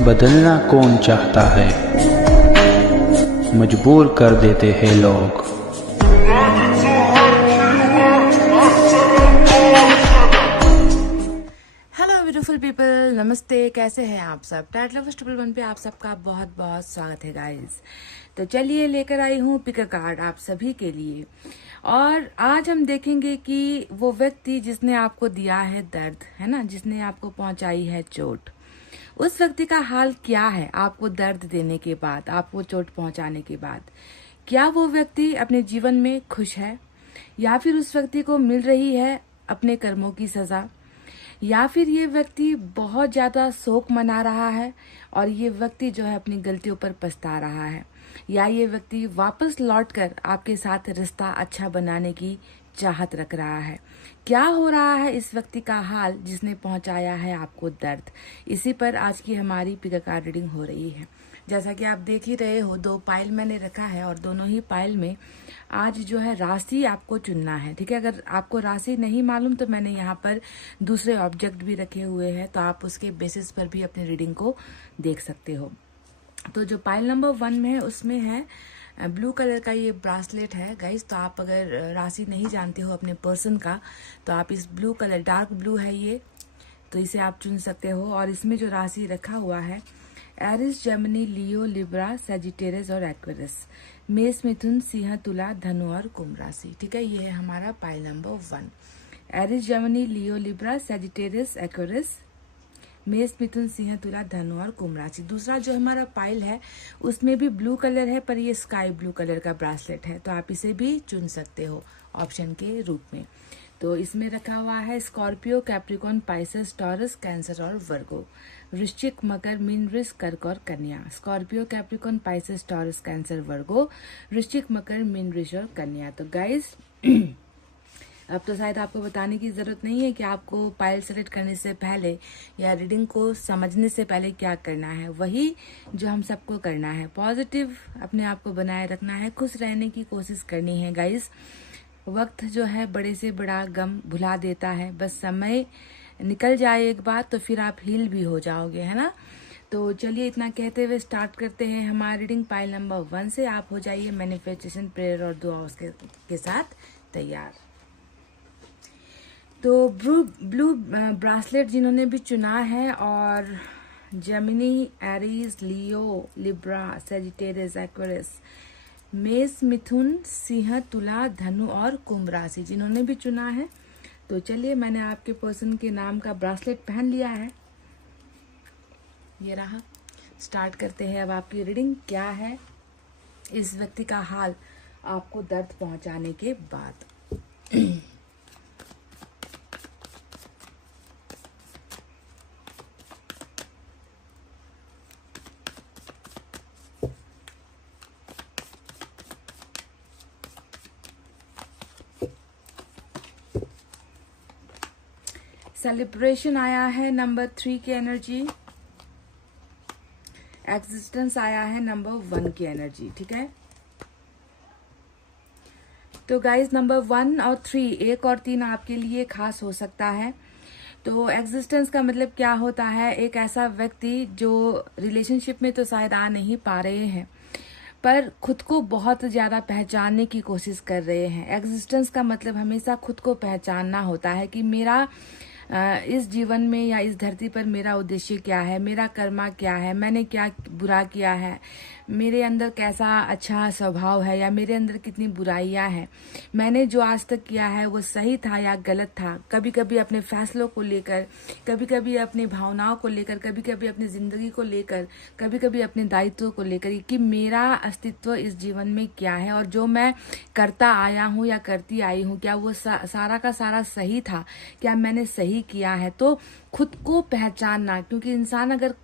बदलना कौन चाहता है, मजबूर कर देते हैं लोग। हेलो ब्यूटीफुल पीपल, नमस्ते। कैसे हैं आप सब? टैट लवर्स 111 पे आप सबका बहुत बहुत स्वागत है गाइस। तो चलिए लेकर आई हूँ पिक अ कार्ड आप सभी के लिए। और आज हम देखेंगे कि वो व्यक्ति जिसने आपको दिया है दर्द, है ना, जिसने आपको पहुंचाई है चोट, उस व्यक्ति का हाल क्या है आपको दर्द देने के बाद, आपको चोट पहुंचाने के बाद। क्या वो व्यक्ति अपने जीवन में खुश है, या फिर उस व्यक्ति को मिल रही है अपने कर्मों की सजा, या फिर ये व्यक्ति बहुत ज्यादा शोक मना रहा है और ये व्यक्ति जो है अपनी गलतियों पर पछता रहा है, या ये व्यक्ति वापस लौटकर आपके साथ रिश्ता अच्छा बनाने की चाहत रख रहा है। क्या हो रहा है इस व्यक्ति का हाल जिसने पहुंचाया है आपको दर्द, इसी पर आज की हमारी पिक अ कार्ड रीडिंग हो रही है। जैसा कि आप देख ही रहे हो, 2 पाइल मैंने रखा है और दोनों ही पाइल में आज जो है राशि आपको चुनना है। ठीक है, अगर आपको राशि नहीं मालूम तो मैंने यहाँ पर दूसरे ऑब्जेक्ट भी रखे हुए हैं, तो आप उसके बेसिस पर भी अपनी रीडिंग को देख सकते हो। तो जो पाइल नंबर 1 में है उसमें है ब्लू कलर का ये ब्रासलेट है गाइस। तो आप अगर राशि नहीं जानते हो अपने पर्सन का, तो आप इस ब्लू कलर, डार्क ब्लू है ये, तो इसे आप चुन सकते हो। और इसमें जो राशि रखा हुआ है एरिस, जेमिनी, लियो, लिब्रा, सजिटेरियस और एक्वेरियस, मेष, मिथुन, सिंह, तुला, धनु और कुंभ राशि। ठीक है, ये है हमारा पाइल नंबर 1। एरिस, जेमिनी, लियो, लिब्रा, सजिटेरियस, एक्वेरियस, मेष, मिथुन, सिंह, तुला, धनु और कुंभ राशि। दूसरा जो हमारा पाइल है उसमें भी ब्लू कलर है, पर ये स्काई ब्लू कलर का ब्रासलेट है, तो आप इसे भी चुन सकते हो ऑप्शन के रूप में। तो इसमें रखा हुआ है Scorpio, Capricorn, Pisces, Taurus, Cancer और वर्गो, वृश्चिक, मकर, मीन, वृष, कर्क और कन्या। Scorpio, Capricorn, Pisces, Taurus, Cancer, Virgo, वृश्चिक, मकर, मीन, वृष और कन्या। तो गाइस अब तो शायद आपको बताने की जरूरत नहीं है कि आपको पाइल सेलेक्ट करने से पहले या रीडिंग को समझने से पहले क्या करना है। वही जो हम सबको करना है, पॉजिटिव अपने आप को बनाए रखना है, खुश रहने की कोशिश करनी है गाइस। वक्त जो है बड़े से बड़ा गम भुला देता है, बस समय निकल जाए एक बार तो फिर आप हील भी हो जाओगे, है ना। तो चलिए इतना कहते हुए स्टार्ट करते हैं हमारी रीडिंग पाइल नंबर 1 से। आप हो जाइए मैनिफेस्टेशन, प्रेयर और दुआ के साथ तैयार। तो ब्लू ब्रासलेट जिन्होंने भी चुना है, और जेमिनी, एरीज, लियो, लिब्रा, सेजिटेरियस, एक्वेरियस, मेष, मिथुन, सिंह, तुला, धनु और कुंभ राशि जिन्होंने भी चुना है, तो चलिए मैंने आपके पर्सन के नाम का ब्रासलेट पहन लिया है, ये रहा। स्टार्ट करते हैं अब आपकी रीडिंग। क्या है इस व्यक्ति का हाल आपको दर्द पहुंचाने के बाद। सेलिब्रेशन आया है नंबर 3 की एनर्जी, एग्जिस्टेंस आया है नंबर 1 की एनर्जी। ठीक है, तो गाइज नंबर 1 और 3, 1 और 3 आपके लिए खास हो सकता है। तो एग्जिस्टेंस का मतलब क्या होता है? एक ऐसा व्यक्ति जो रिलेशनशिप में तो शायद आ नहीं पा रहे हैं, पर खुद को बहुत ज्यादा पहचानने की कोशिश कर रहे हैं। एग्जिस्टेंस का मतलब हमेशा खुद को पहचानना होता है कि मेरा इस जीवन में या इस धरती पर मेरा उद्देश्य क्या है, मेरा कर्मा क्या है, मैंने क्या बुरा किया है, मेरे अंदर कैसा अच्छा स्वभाव है या मेरे अंदर कितनी बुराइयां हैं, मैंने जो आज तक किया है वो सही था या गलत था। कभी कभी अपने फैसलों को लेकर, कभी कभी अपनी भावनाओं को लेकर, कभी कभी अपनी जिंदगी को लेकर, कभी कभी अपने दायित्व को लेकर कि मेरा अस्तित्व इस जीवन में क्या है और जो मैं करता आया हूँ या करती आई हूँ क्या वो सारा का सारा सही था, क्या मैंने सही किया है। तो खुद को पहचानना, क्योंकि इंसान अगर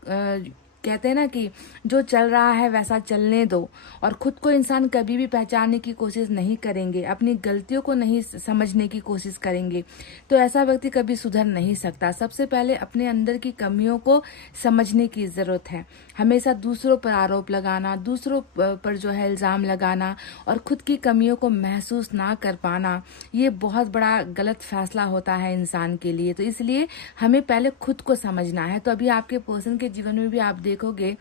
कहते हैं ना कि जो चल रहा है वैसा चलने दो, और खुद को इंसान कभी भी पहचानने की कोशिश नहीं करेंगे, अपनी गलतियों को नहीं समझने की कोशिश करेंगे, तो ऐसा व्यक्ति कभी सुधर नहीं सकता। सबसे पहले अपने अंदर की कमियों को समझने की जरूरत है। हमेशा दूसरों पर आरोप लगाना, दूसरों पर जो है इल्जाम लगाना और खुद की कमियों को महसूस ना कर पाना, ये बहुत बड़ा गलत फैसला होता है इंसान के लिए। तो इसलिए हमें पहले खुद को समझना है। तो अभी आपके पर्सन के जीवन में भी आप देख देखोगे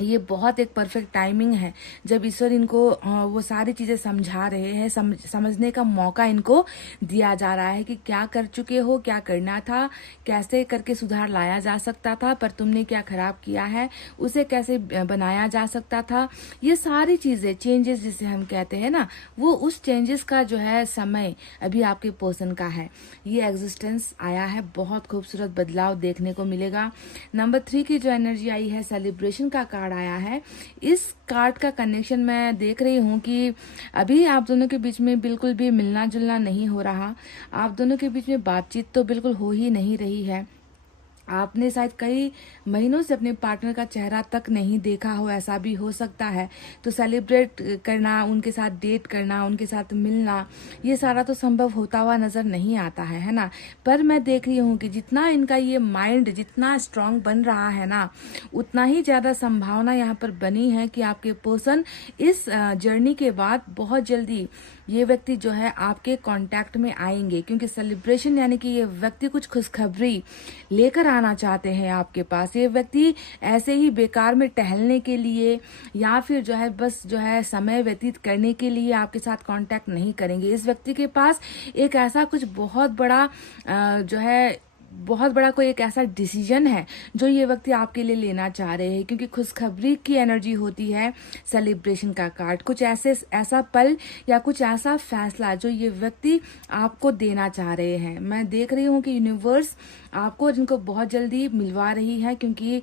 ये बहुत एक परफेक्ट टाइमिंग है जब ईश्वर इनको वो सारी चीजें समझा रहे हैं, समझने का मौका इनको दिया जा रहा है कि क्या कर चुके हो, क्या करना था, कैसे करके सुधार लाया जा सकता था, पर तुमने क्या खराब किया है, उसे कैसे बनाया जा सकता था। ये सारी चीजें चेंजेस जिसे हम कहते हैं ना, वो उस चेंजेस का जो है समय अभी आपके पर्सन का है। ये एग्जिस्टेंस आया है, बहुत खूबसूरत बदलाव देखने को मिलेगा। नंबर 3 की जो एनर्जी आई है, सेलिब्रेशन का कार्ड आया है। इस कार्ड का कनेक्शन मैं देख रही हूँ कि अभी आप दोनों के बीच में बिल्कुल भी मिलना जुलना नहीं हो रहा, आप दोनों के बीच में बातचीत तो बिल्कुल हो ही नहीं रही है। आपने शायद कई महीनों से अपने पार्टनर का चेहरा तक नहीं देखा हो, ऐसा भी हो सकता है। तो सेलिब्रेट करना, उनके साथ डेट करना, उनके साथ मिलना, ये सारा तो संभव होता हुआ नजर नहीं आता है ना। पर मैं देख रही हूँ कि जितना इनका ये माइंड जितना स्ट्रांग बन रहा है ना, उतना ही ज्यादा संभावना यहाँ पर बनी है कि आपके पर्सन इस जर्नी के बाद बहुत जल्दी ये व्यक्ति जो है आपके कांटेक्ट में आएंगे, क्योंकि सेलिब्रेशन यानी कि ये व्यक्ति कुछ खुशखबरी लेकर आना चाहते हैं आपके पास। ये व्यक्ति ऐसे ही बेकार में टहलने के लिए या फिर जो है बस जो है समय व्यतीत करने के लिए आपके साथ कांटेक्ट नहीं करेंगे। इस व्यक्ति के पास एक ऐसा कुछ बहुत बड़ा जो है बहुत बड़ा कोई एक ऐसा डिसीजन है जो ये व्यक्ति आपके लिए लेना चाह रहे हैं, क्योंकि खुशखबरी की एनर्जी होती है सेलिब्रेशन का कार्ड। कुछ ऐसा पल या कुछ ऐसा फैसला जो ये व्यक्ति आपको देना चाह रहे हैं। मैं देख रही हूँ कि यूनिवर्स आपको जिनको बहुत जल्दी मिलवा रही है, क्योंकि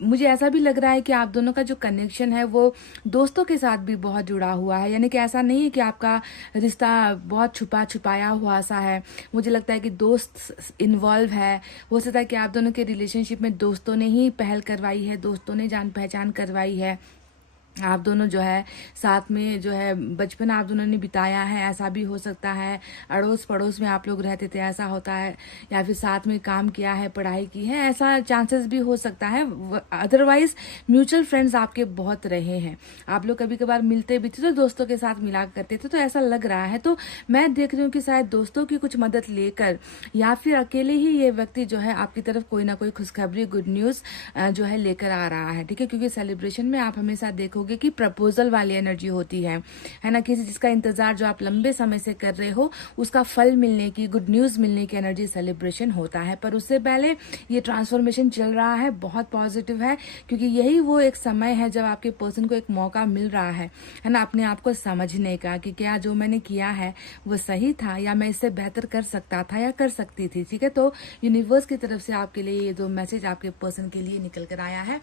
मुझे ऐसा भी लग रहा है कि आप दोनों का जो कनेक्शन है वो दोस्तों के साथ भी बहुत जुड़ा हुआ है। यानी कि ऐसा नहीं है कि आपका रिश्ता बहुत छुपाया हुआ सा है। मुझे लगता है कि दोस्त इन्वॉल्व है। हो सकता है कि आप दोनों के रिलेशनशिप में दोस्तों ने ही पहल करवाई है, दोस्तों ने जान पहचान करवाई है। आप दोनों जो है साथ में जो है बचपन आप दोनों ने बिताया है, ऐसा भी हो सकता है। अड़ोस पड़ोस में आप लोग रहते थे, ऐसा होता है। या फिर साथ में काम किया है, पढ़ाई की है, ऐसा चांसेस भी हो सकता है। अदरवाइज म्यूचुअल फ्रेंड्स आपके बहुत रहे हैं। आप लोग कभी कभार मिलते भी थे तो दोस्तों के साथ मिला करते थे, तो ऐसा लग रहा है। तो मैं देख रही हूँ कि शायद दोस्तों की कुछ मदद लेकर या फिर अकेले ही ये व्यक्ति जो है आपकी तरफ कोई ना कोई खुशखबरी, गुड न्यूज जो है लेकर आ रहा है। ठीक है, क्योंकि सेलिब्रेशन में आप हमेशा देखोगे कि प्रपोजल वाली एनर्जी होती है ना। किसी जिसका इंतजार जो आप लंबे समय से कर रहे हो, उसका फल मिलने की, गुड न्यूज मिलने की एनर्जी सेलिब्रेशन होता है। पर उससे पहले ये ट्रांसफॉर्मेशन चल रहा है, बहुत पॉजिटिव है, क्योंकि यही वो एक समय है जब आपके पर्सन को एक मौका मिल रहा है ना, अपने आप को समझने का कि क्या जो मैंने किया है वो सही था या मैं इससे बेहतर कर सकता था या कर सकती थी। ठीक है, तो यूनिवर्स की तरफ से आपके लिए ये दो मैसेज आपके पर्सन के लिए निकल कर आया है।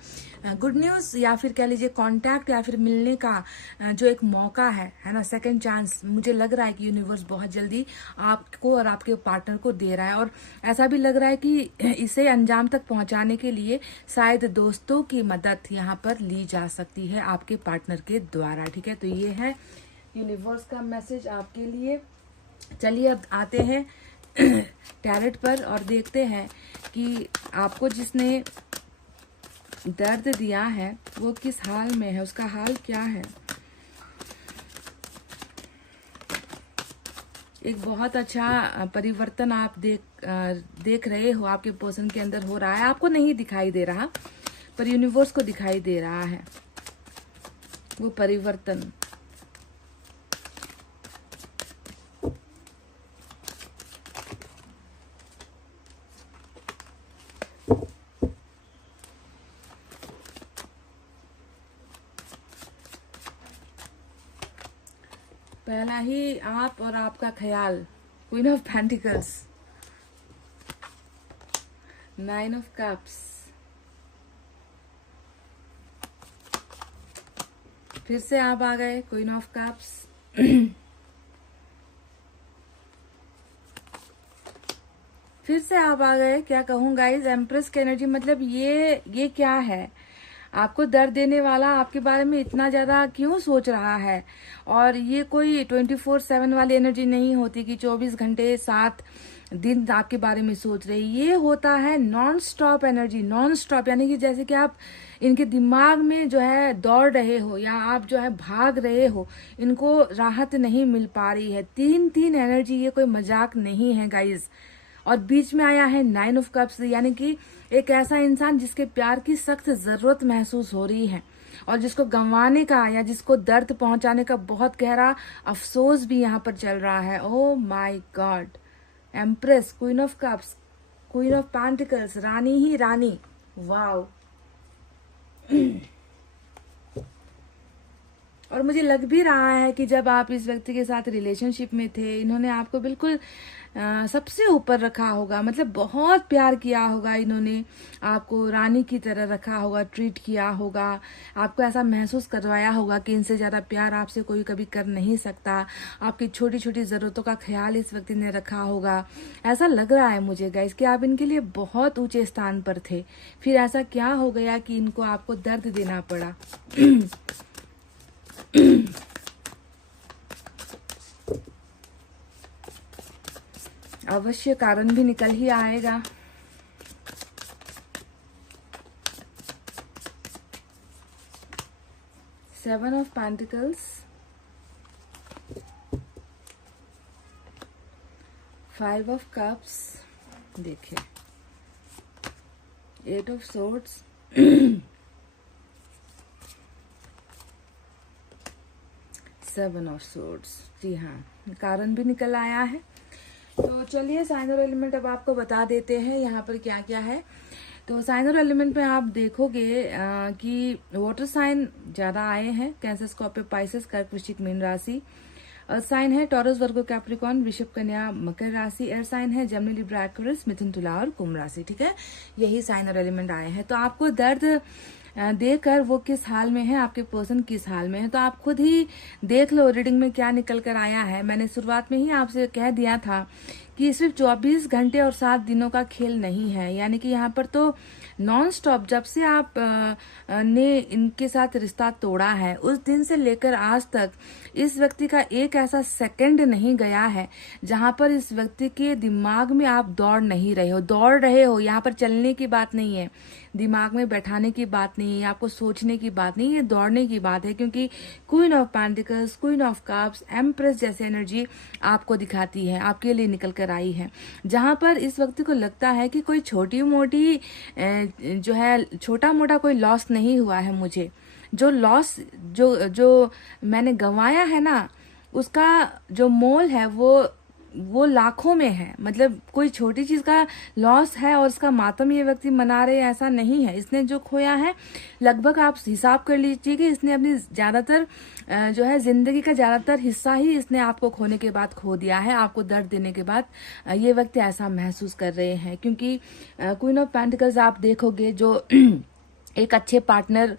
गुड न्यूज या फिर कह लीजिए कॉन्टैक्ट या फिर मिलने का जो एक मौका है ना, सेकंड चांस। मुझे लग रहा है कि यूनिवर्स बहुत जल्दी आपको और आपके पार्टनर को दे रहा है, और ऐसा भी लग रहा है कि इसे अंजाम तक पहुंचाने के लिए शायद दोस्तों की मदद यहाँ पर ली जा सकती है आपके पार्टनर के द्वारा। ठीक है, तो ये है यूनिवर्स का मैसेज आपके लिए। चलिए अब आते हैं टैरेट पर और देखते हैं कि आपको जिसने दर्द दिया है वो किस हाल में है, उसका हाल क्या है। एक बहुत अच्छा परिवर्तन आप देख रहे हो, आपके पर्सन के अंदर हो रहा है। आपको नहीं दिखाई दे रहा, पर यूनिवर्स को दिखाई दे रहा है वो परिवर्तन। पहला ही आप और आपका ख्याल, queen of pentacles, 9 of cups, फिर से आप आ गए क्वीन ऑफ कप्स, फिर से आप आ गए। क्या कहूँ गाइज, एम्प्रेस की एनर्जी। मतलब ये क्या है, आपको दर्द देने वाला आपके बारे में इतना ज्यादा क्यों सोच रहा है। और ये कोई 24/7 वाली एनर्जी नहीं होती कि 24 घंटे 7 दिन आपके बारे में सोच रहे। ये होता है non stop energy, non stop, यानी कि जैसे कि आप इनके दिमाग में जो है दौड़ रहे हो या आप जो है भाग रहे हो, इनको राहत नहीं मिल पा रही है। 3 एनर्जी, ये कोई मजाक नहीं है गाइज। और बीच में आया है 9 ऑफ कप्स, यानी कि एक ऐसा इंसान जिसके प्यार की सख्त जरूरत महसूस हो रही है और जिसको गंवाने का या जिसको दर्द पहुंचाने का बहुत गहरा अफसोस भी यहाँ पर चल रहा है। Oh my God, empress, queen of cups, queen of pentacles, Rani he Rani, wow. और मुझे लग भी रहा है कि जब आप इस व्यक्ति के साथ रिलेशनशिप में थे, इन्होंने आपको बिल्कुल सबसे ऊपर रखा होगा, मतलब बहुत प्यार किया होगा, इन्होंने आपको रानी की तरह रखा होगा, ट्रीट किया होगा, आपको ऐसा महसूस करवाया होगा कि इनसे ज़्यादा प्यार आपसे कोई कभी कर नहीं सकता। आपकी छोटी छोटी ज़रूरतों का ख्याल इस व्यक्ति ने रखा होगा। ऐसा लग रहा है मुझे गाइस कि आप इनके लिए बहुत ऊंचे स्थान पर थे, फिर ऐसा क्या हो गया कि इनको आपको दर्द देना पड़ा। अवश्य कारण भी निकल ही आएगा। Seven of pentacles, 5 of cups, देखिए 8 ऑफ सोर्ड्स, 7 ऑफ सोर्ड्स। जी हाँ, कारण भी निकल आया है। तो चलिए साइन और एलिमेंट अब आपको बता देते हैं यहाँ पर क्या क्या है। तो साइन और एलिमेंट में आप देखोगे कि वाटर साइन ज्यादा आए हैं, कैंसर, स्कॉर्पियो, पाइसेस, कर्क, वृश्चिक, मीन राशि। अर्थ साइन है टॉरस, वर्गो, कैप्रिकॉर्न, वृषभ, कन्या, मकर राशि। एयर साइन है जेमिनी, लिब्रा, एक्वेरियस, मिथुन, तुला और कुंभ राशि। ठीक है, यही साइन और एलिमेंट आए हैं। तो आपको दर्द देकर वो किस हाल में है, आपके पर्सन किस हाल में है, तो आप खुद ही देख लो रीडिंग में क्या निकल कर आया है। मैंने शुरुआत में ही आपसे कह दिया था कि सिर्फ 24 घंटे और 7 दिनों का खेल नहीं है, यानी कि यहाँ पर तो नॉन स्टॉप, जब से आप ने इनके साथ रिश्ता तोड़ा है उस दिन से लेकर आज तक इस व्यक्ति का एक ऐसा सेकंड नहीं गया है जहां पर इस व्यक्ति के दिमाग में आप दौड़ नहीं रहे हो। दौड़ रहे हो, यहाँ पर चलने की बात नहीं है, दिमाग में बैठाने की बात नहीं है, आपको सोचने की बात नहीं है, दौड़ने की बात है। क्योंकि queen of pentacles, queen of cups, empress जैसे एनर्जी आपको दिखाती है, आपके लिए निकल कर आई है, जहां पर इस व्यक्ति को लगता है कि कोई छोटी मोटी जो है, छोटा मोटा कोई लॉस नहीं हुआ है मुझे। जो लॉस जो मैंने गंवाया है ना, उसका जो मोल है वो लाखों में है। मतलब कोई छोटी चीज का लॉस है और उसका मातम ये व्यक्ति मना रहे, ऐसा नहीं है। इसने जो खोया है, लगभग आप हिसाब कर लीजिए कि इसने अपनी ज्यादातर जो है जिंदगी का ज्यादातर हिस्सा ही इसने आपको खोने के बाद खो दिया है, आपको दर्द देने के बाद ये व्यक्ति ऐसा महसूस कर रहे हैं। क्योंकि क्वीन ऑफ पेंटिकल्स आप देखोगे जो एक अच्छे पार्टनर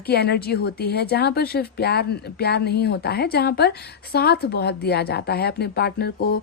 की एनर्जी होती है, जहां पर सिर्फ प्यार नहीं होता है, जहां पर साथ बहुत दिया जाता है अपने पार्टनर को।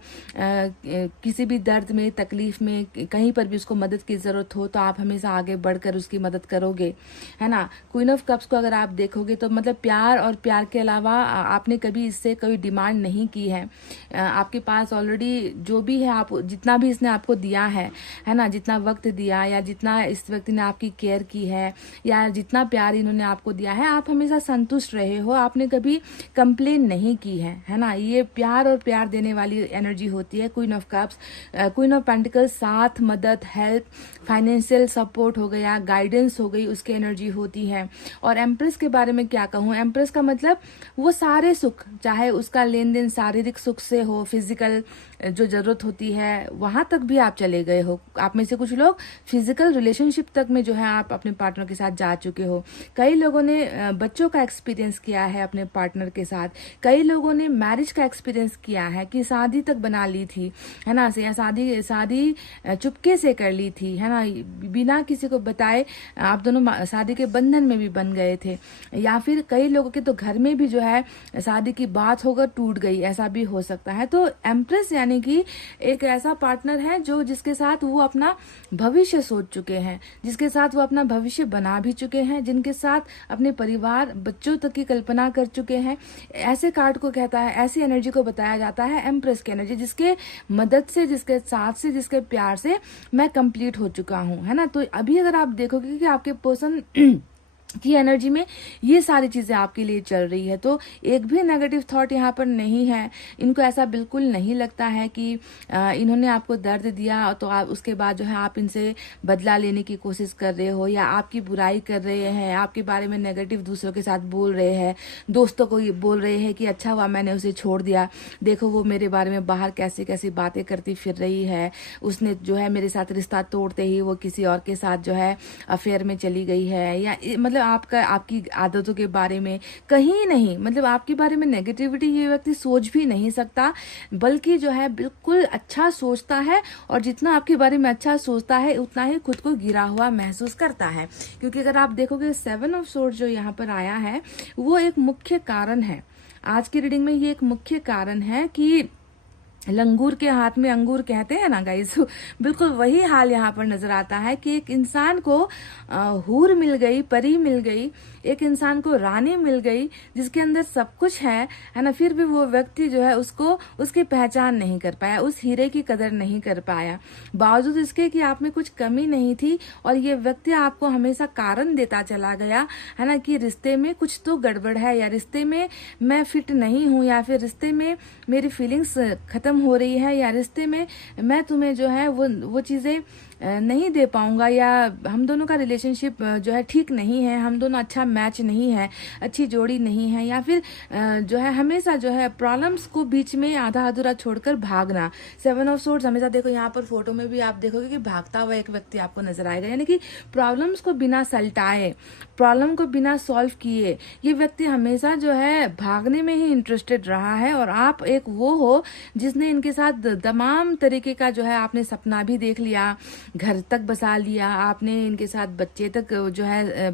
किसी भी दर्द में, तकलीफ में, कहीं पर भी उसको मदद की जरूरत हो तो आप हमेशा आगे बढ़कर उसकी मदद करोगे, है ना। क्वीन ऑफ कप्स को अगर आप देखोगे तो मतलब प्यार, और प्यार के अलावा आपने कभी इससे कोई डिमांड नहीं की है। आपके पास ऑलरेडी जो भी है, आप जितना भी इसने आपको दिया है ना, जितना वक्त दिया या जितना इस व्यक्ति ने आपकी केयर की है या जितना प्यार इन्होंने आपको दिया है, आप हमेशा संतुष्ट रहे हो, आपने कभी कंप्लेन नहीं की है ना। ये प्यार और प्यार देने वाली एनर्जी होती है queen of cups. Queen of pentacles साथ, मदद, हेल्प, फाइनेंशियल सपोर्ट हो गया, गाइडेंस हो गई, उसकी एनर्जी होती है। और एम्प्रेस के बारे में क्या कहूँ, एम्प्रेस का मतलब वो सारे सुख, चाहे उसका लेन देन शारीरिक सुख से हो, फिजिकल जो जरूरत होती है वहां तक भी आप चले गए हो। आप में से कुछ लोग फिजिकल रिलेशनशिप तक में जो है आप अपने पार्टनर के साथ जा चुके हो। कई लोगों ने बच्चों का एक्सपीरियंस किया है अपने पार्टनर के साथ। कई लोगों ने मैरिज का एक्सपीरियंस किया है कि शादी तक बना ली थी, है ना, या शादी चुपके से कर ली थी, है ना, बिना किसी को बताए आप दोनों शादी के बंधन में भी बन गए थे। या फिर कई लोगों के तो घर में भी जो है शादी की बात होकर टूट गई, ऐसा भी हो सकता है। तो एम्प्रेस यानी कि एक ऐसा पार्टनर है जो जिसके साथ वो अपना भविष्य सोच चुके हैं, जिसके साथ वो अपना भविष्य बना भी चुके हैं, जिनके साथ अपने परिवार, बच्चों तक की कल्पना कर चुके हैं। ऐसे कार्ड को कहता है, ऐसी एनर्जी को बताया जाता है एम्प्रेस की एनर्जी, जिसके मदद से, जिसके साथ से, जिसके प्यार से मैं कंप्लीट हो चुका हूं, है ना। तो अभी अगर आप देखोगे कि आपके पर्सन की एनर्जी में ये सारी चीजें आपके लिए चल रही है। तो एक भी नेगेटिव थॉट यहाँ पर नहीं है। इनको ऐसा बिल्कुल नहीं लगता है कि इन्होंने आपको दर्द दिया तो आप उसके बाद जो है आप इनसे बदला लेने की कोशिश कर रहे हो, या आपकी बुराई कर रहे हैं, आपके बारे में नेगेटिव दूसरों के साथ बोल रहे हैं, दोस्तों को ये बोल रहे हैं कि अच्छा हुआ मैंने उसे छोड़ दिया, देखो वो मेरे बारे में बाहर कैसी कैसी बातें करती फिर रही है, उसने जो है मेरे साथ रिश्ता तोड़ते ही वो किसी और के साथ जो है अफेयर में चली गई है, या मतलब आपकी आदतों के बारे में कहीं नहीं, मतलब आपके बारे में नेगेटिविटी ये व्यक्ति सोच भी नहीं सकता, बल्कि जो है बिल्कुल अच्छा सोचता है, और जितना आपके बारे में अच्छा सोचता है उतना ही खुद को गिरा हुआ महसूस करता है। क्योंकि अगर आप देखोगे 7 ऑफ सोर्ड्स जो यहाँ पर आया है वो एक मुख्य कारण है आज की रीडिंग में। ये एक मुख्य कारण है कि लंगूर के हाथ में अंगूर कहते हैं ना गाइस, बिल्कुल वही हाल यहाँ पर नजर आता है कि एक इंसान को हूर मिल गई, परी मिल गई, एक इंसान को रानी मिल गई जिसके अंदर सब कुछ है ना, फिर भी वो व्यक्ति जो है उसको उसकी पहचान नहीं कर पाया, उस हीरे की कदर नहीं कर पाया, बावजूद इसके कि आप में कुछ कमी नहीं थी। और ये व्यक्ति आपको हमेशा कारण देता चला गया है ना कि रिश्ते में कुछ तो गड़बड़ है, या रिश्ते में मैं फिट नहीं हूँ, या फिर रिश्ते में मेरी फीलिंग्स खत्म हो रही है, या रिश्ते में मैं तुम्हें जो है वो चीजें नहीं दे पाऊंगा, या हम दोनों का रिलेशनशिप जो है ठीक नहीं है, हम दोनों अच्छा मैच नहीं है, अच्छी जोड़ी नहीं है, या फिर जो है हमेशा जो है प्रॉब्लम्स को बीच में आधा अधूरा छोड़कर भागना। 7 ऑफ सोर्ड्स हमेशा देखो यहाँ पर फोटो में भी आप देखोगे कि भागता हुआ एक व्यक्ति आपको नजर आएगा, यानी कि प्रॉब्लम्स को बिना सलटाए, प्रॉब्लम को बिना सॉल्व किए ये व्यक्ति हमेशा जो है भागने में ही इंटरेस्टेड रहा है। और आप एक वो हो जिसने इनके साथ तमाम तरीके का जो है आपने सपना भी देख लिया, घर तक बसा लिया, आपने इनके साथ बच्चे तक जो है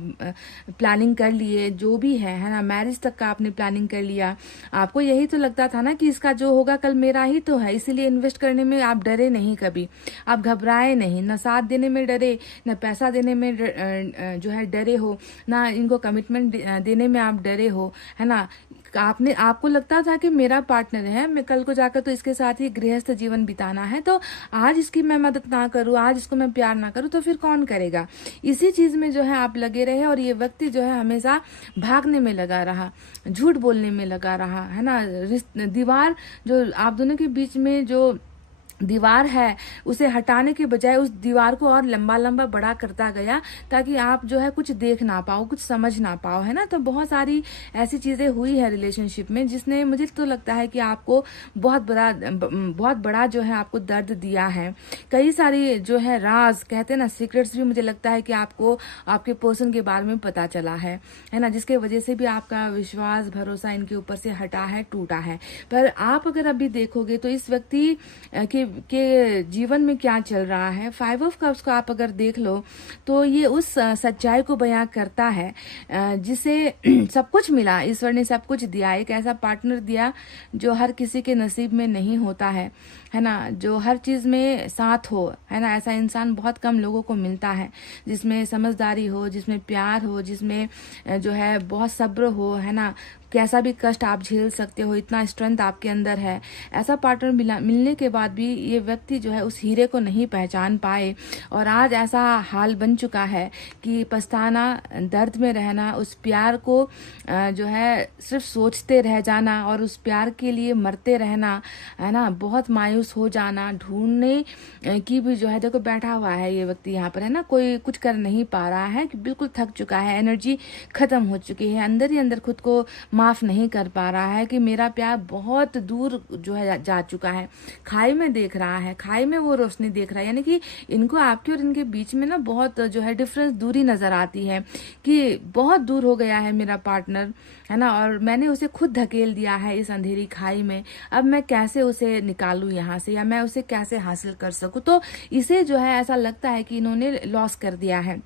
प्लानिंग कर लिए, जो भी है ना, मैरिज तक का आपने प्लानिंग कर लिया। आपको यही तो लगता था ना कि इसका जो होगा कल मेरा ही तो है, इसीलिए इन्वेस्ट करने में आप डरे नहीं, कभी आप घबराए नहीं, न साथ देने में डरे, न पैसा देने में जो है डरे हो, ना इनको कमिटमेंट देने में आप डरे हो, है ना। आपको लगता था कि मेरा पार्टनर है, मैं कल को जाकर तो इसके साथ ही गृहस्थ जीवन बिताना है, तो आज इसकी मैं मदद ना करूं, आज इसको मैं प्यार ना करूं तो फिर कौन करेगा। इसी चीज में जो है आप लगे रहे, और ये व्यक्ति जो है हमेशा भागने में लगा रहा, झूठ बोलने में लगा रहा, है ना। दीवार जो आप दोनों के बीच में जो दीवार है उसे हटाने के बजाय उस दीवार को और लंबा लंबा बड़ा करता गया, ताकि आप जो है कुछ देख ना पाओ, कुछ समझ ना पाओ, है ना। तो बहुत सारी ऐसी चीजें हुई है रिलेशनशिप में जिसने, मुझे तो लगता है कि आपको बहुत बड़ा जो है आपको दर्द दिया है। कई सारी जो है राज कहते हैं ना, सीक्रेट्स भी मुझे लगता है कि आपको आपके पर्सन के बारे में पता चला है ना, जिसके वजह से भी आपका विश्वास भरोसा इनके ऊपर से हटा है, टूटा है। पर आप अगर अभी देखोगे तो इस व्यक्ति के जीवन में क्या चल रहा है, 5 ऑफ कप्स को आप अगर देख लो तो ये उस सच्चाई को बयां करता है जिसे सब कुछ मिला, ईश्वर ने सब कुछ दिया, एक ऐसा पार्टनर दिया जो हर किसी के नसीब में नहीं होता है ना, जो हर चीज में साथ हो, है ना। ऐसा इंसान बहुत कम लोगों को मिलता है जिसमें समझदारी हो, जिसमें प्यार हो, जिसमें जो है बहुत सब्र हो, है ना, कैसा भी कष्ट आप झेल सकते हो, इतना स्ट्रेंथ आपके अंदर है। ऐसा पार्टनर मिलने के बाद भी ये व्यक्ति जो है उस हीरे को नहीं पहचान पाए, और आज ऐसा हाल बन चुका है कि पछताना, दर्द में रहना, उस प्यार को जो है सिर्फ सोचते रह जाना, और उस प्यार के लिए मरते रहना, है ना, बहुत मायूस हो जाना, ढूंढने की भी जो है, देखो बैठा हुआ है ये व्यक्ति यहाँ पर, है ना, कोई कुछ कर नहीं पा रहा है, कि बिल्कुल थक चुका है, एनर्जी खत्म हो चुकी है, अंदर ही अंदर खुद को माफ नहीं कर पा रहा है कि मेरा प्यार बहुत दूर जो है जा चुका है, खाई में देख रहा है, खाई में वो रोशनी देख रहा है। यानी कि इनको आपके और इनके बीच में ना बहुत जो है डिफरेंस, दूरी नजर आती है कि बहुत दूर हो गया है मेरा पार्टनर, है ना, और मैंने उसे खुद धकेल दिया है इस अंधेरी खाई में, अब मैं कैसे उसे निकालूं यहाँ से, या मैं उसे कैसे हासिल कर सकूं। तो इसे जो है ऐसा लगता है कि इन्होंने लॉस कर दिया है,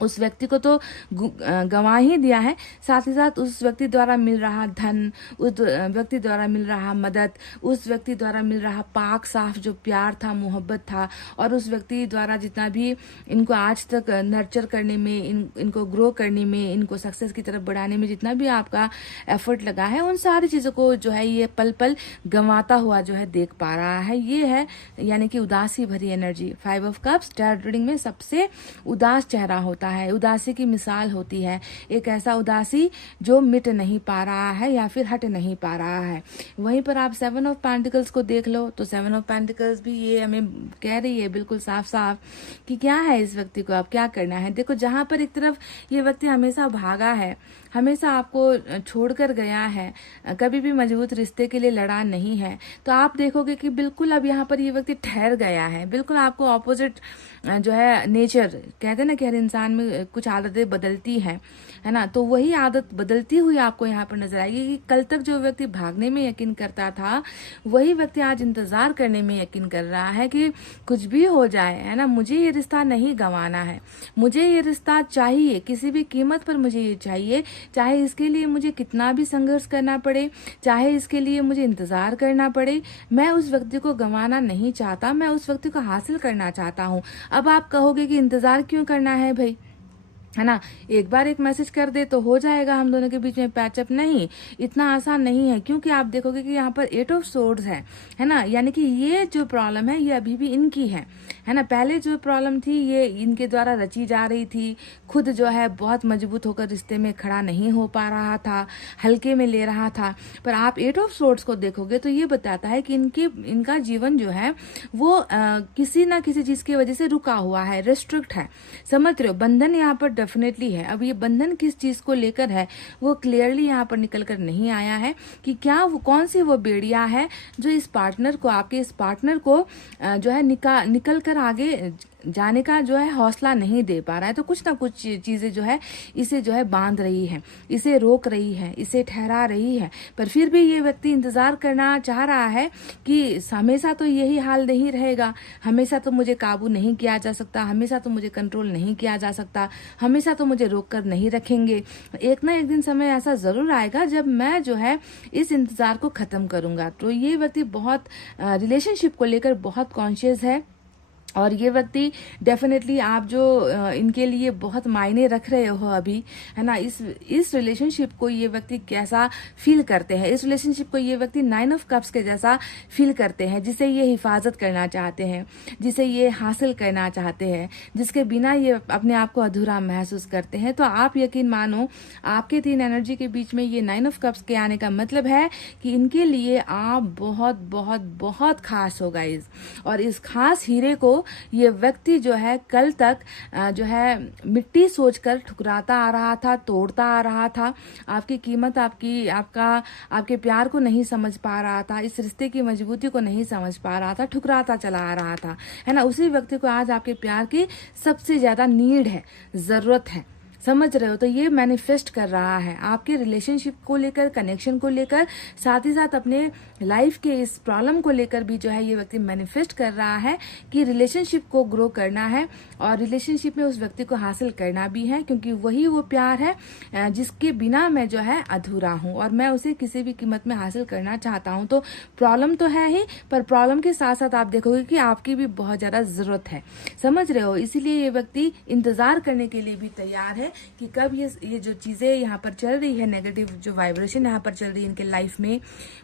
उस व्यक्ति को तो गंवा ही दिया है, साथ ही साथ उस व्यक्ति द्वारा मिल रहा धन, उस व्यक्ति द्वारा मिल रहा मदद, उस व्यक्ति द्वारा मिल रहा पाक साफ जो प्यार था, मोहब्बत था, और उस व्यक्ति द्वारा जितना भी इनको आज तक नर्चर करने में, इनको ग्रो करने में, इनको सक्सेस की तरफ बढ़ाने में जितना भी आपका एफर्ट लगा है, उन सारी चीजों को जो है ये पल पल गंवाता हुआ जो है देख पा रहा है। ये है यानी कि उदासी भरी energy. 5 of cups tarot reading में सबसे उदास चेहरा होता होता है, उदासी की मिसाल होती है, एक ऐसा उदासी जो मिट नहीं पा रहा है या फिर हट नहीं पा रहा है। वहीं पर आप 7 ऑफ पेंटिकल्स को देख लो तो 7 ऑफ पेंटिकल्स भी ये हमें कह रही है बिल्कुल साफ साफ कि क्या है इस व्यक्ति को अब क्या करना है। देखो, जहां पर एक तरफ ये व्यक्ति हमेशा भागा है, हमेशा आपको छोड़कर गया है, कभी भी मजबूत रिश्ते के लिए लड़ा नहीं है, तो आप देखोगे कि बिल्कुल अब यहाँ पर ये व्यक्ति ठहर गया है। बिल्कुल आपको ऑपोजिट जो है नेचर, कहते हैं ना कि हर इंसान में कुछ आदतें बदलती हैं, है ना, तो वही आदत बदलती हुई आपको यहाँ पर नजर आएगी कि कल तक जो व्यक्ति भागने में यकीन करता था वही व्यक्ति आज इंतजार करने में यकीन कर रहा है कि कुछ भी हो जाए, है ना, मुझे ये रिश्ता नहीं गंवाना है, मुझे ये रिश्ता चाहिए, किसी भी कीमत पर मुझे ये चाहिए, चाहे इसके लिए मुझे कितना भी संघर्ष करना पड़े, चाहे इसके लिए मुझे इंतजार करना पड़े, मैं उस व्यक्ति को गंवाना नहीं चाहता, मैं उस व्यक्ति को हासिल करना चाहता हूँ। अब आप कहोगे कि इंतजार क्यों करना है भाई, है ना, एक बार एक मैसेज कर दे तो हो जाएगा हम दोनों के बीच में पैचअप। नहीं, इतना आसान नहीं है, क्योंकि आप देखोगे कि यहाँ पर 8 ऑफ सोर्ड्स है ना, यानी कि ये जो प्रॉब्लम है ये अभी भी इनकी है ना। पहले जो प्रॉब्लम थी ये इनके द्वारा रची जा रही थी, खुद जो है बहुत मजबूत होकर रिश्ते में खड़ा नहीं हो पा रहा था, हल्के में ले रहा था। पर आप 8 ऑफ सोर्ड्स को देखोगे तो ये बताता है कि इनका जीवन जो है वो किसी ना किसी चीज की वजह से रुका हुआ है, रेस्ट्रिक्ट है, समझ रहे हो। बंधन यहाँ पर डेफिनेटली है। अब ये बंधन किस चीज को लेकर है वो क्लियरली यहाँ पर निकल कर नहीं आया है कि क्या वो कौन सी वो बेड़िया है जो इस पार्टनर को, आपके इस पार्टनर को जो है निकल कर आगे जाने का जो है हौसला नहीं दे पा रहा है। तो कुछ ना कुछ चीजें जो है इसे जो है बांध रही है, इसे रोक रही है, इसे ठहरा रही है। पर फिर भी ये व्यक्ति इंतजार करना चाह रहा है कि हमेशा तो यही हाल नहीं रहेगा, हमेशा तो मुझे काबू नहीं किया जा सकता, हमेशा तो मुझे कंट्रोल नहीं किया जा सकता, हमेशा तो मुझे रोक कर नहीं रखेंगे। एक ना एक दिन समय ऐसा जरूर आएगा जब मैं जो है इस इंतजार को खत्म करूंगा। तो ये व्यक्ति बहुत रिलेशनशिप को लेकर बहुत कॉन्शियस है और ये व्यक्ति डेफिनेटली आप जो इनके लिए बहुत मायने रख रहे हो अभी, है ना, इस रिलेशनशिप को ये व्यक्ति कैसा फील करते हैं, इस रिलेशनशिप को ये व्यक्ति 9 ऑफ कप्स के जैसा फील करते हैं, जिसे ये हिफाजत करना चाहते हैं, जिसे ये हासिल करना चाहते हैं, जिसके बिना ये अपने आप को अधूरा महसूस करते हैं। तो आप यकीन मानो आपके 3 एनर्जी के बीच में ये 9 ऑफ कप्स के आने का मतलब है कि इनके लिए आप बहुत बहुत बहुत खास हो गाइस। और इस खास हीरे को ये व्यक्ति जो है कल तक जो है मिट्टी सोचकर ठुकराता आ रहा था, तोड़ता आ रहा था, आपकी कीमत, आपके प्यार को नहीं समझ पा रहा था, इस रिश्ते की मजबूती को नहीं समझ पा रहा था, ठुकराता चला आ रहा था, है ना। उसी व्यक्ति को आज आपके प्यार की सबसे ज्यादा नीड है, जरूरत है, समझ रहे हो। तो ये मैनिफेस्ट कर रहा है आपके रिलेशनशिप को लेकर, कनेक्शन को लेकर, साथ ही साथ अपने लाइफ के इस प्रॉब्लम को लेकर भी जो है ये व्यक्ति मैनिफेस्ट कर रहा है कि रिलेशनशिप को ग्रो करना है और रिलेशनशिप में उस व्यक्ति को हासिल करना भी है, क्योंकि वही वो प्यार है जिसके बिना मैं जो है अधूरा हूं और मैं उसे किसी भी कीमत में हासिल करना चाहता हूं। तो प्रॉब्लम तो है ही, पर प्रॉब्लम के साथ साथ आप देखोगे कि आपकी भी बहुत ज्यादा जरूरत है, समझ रहे हो। इसीलिए ये व्यक्ति इंतजार करने के लिए भी तैयार है कि कब ये जो चीजें यहाँ पर चल रही है, नेगेटिव जो वाइब्रेशन यहाँ पर चल रही है इनके लाइफ में,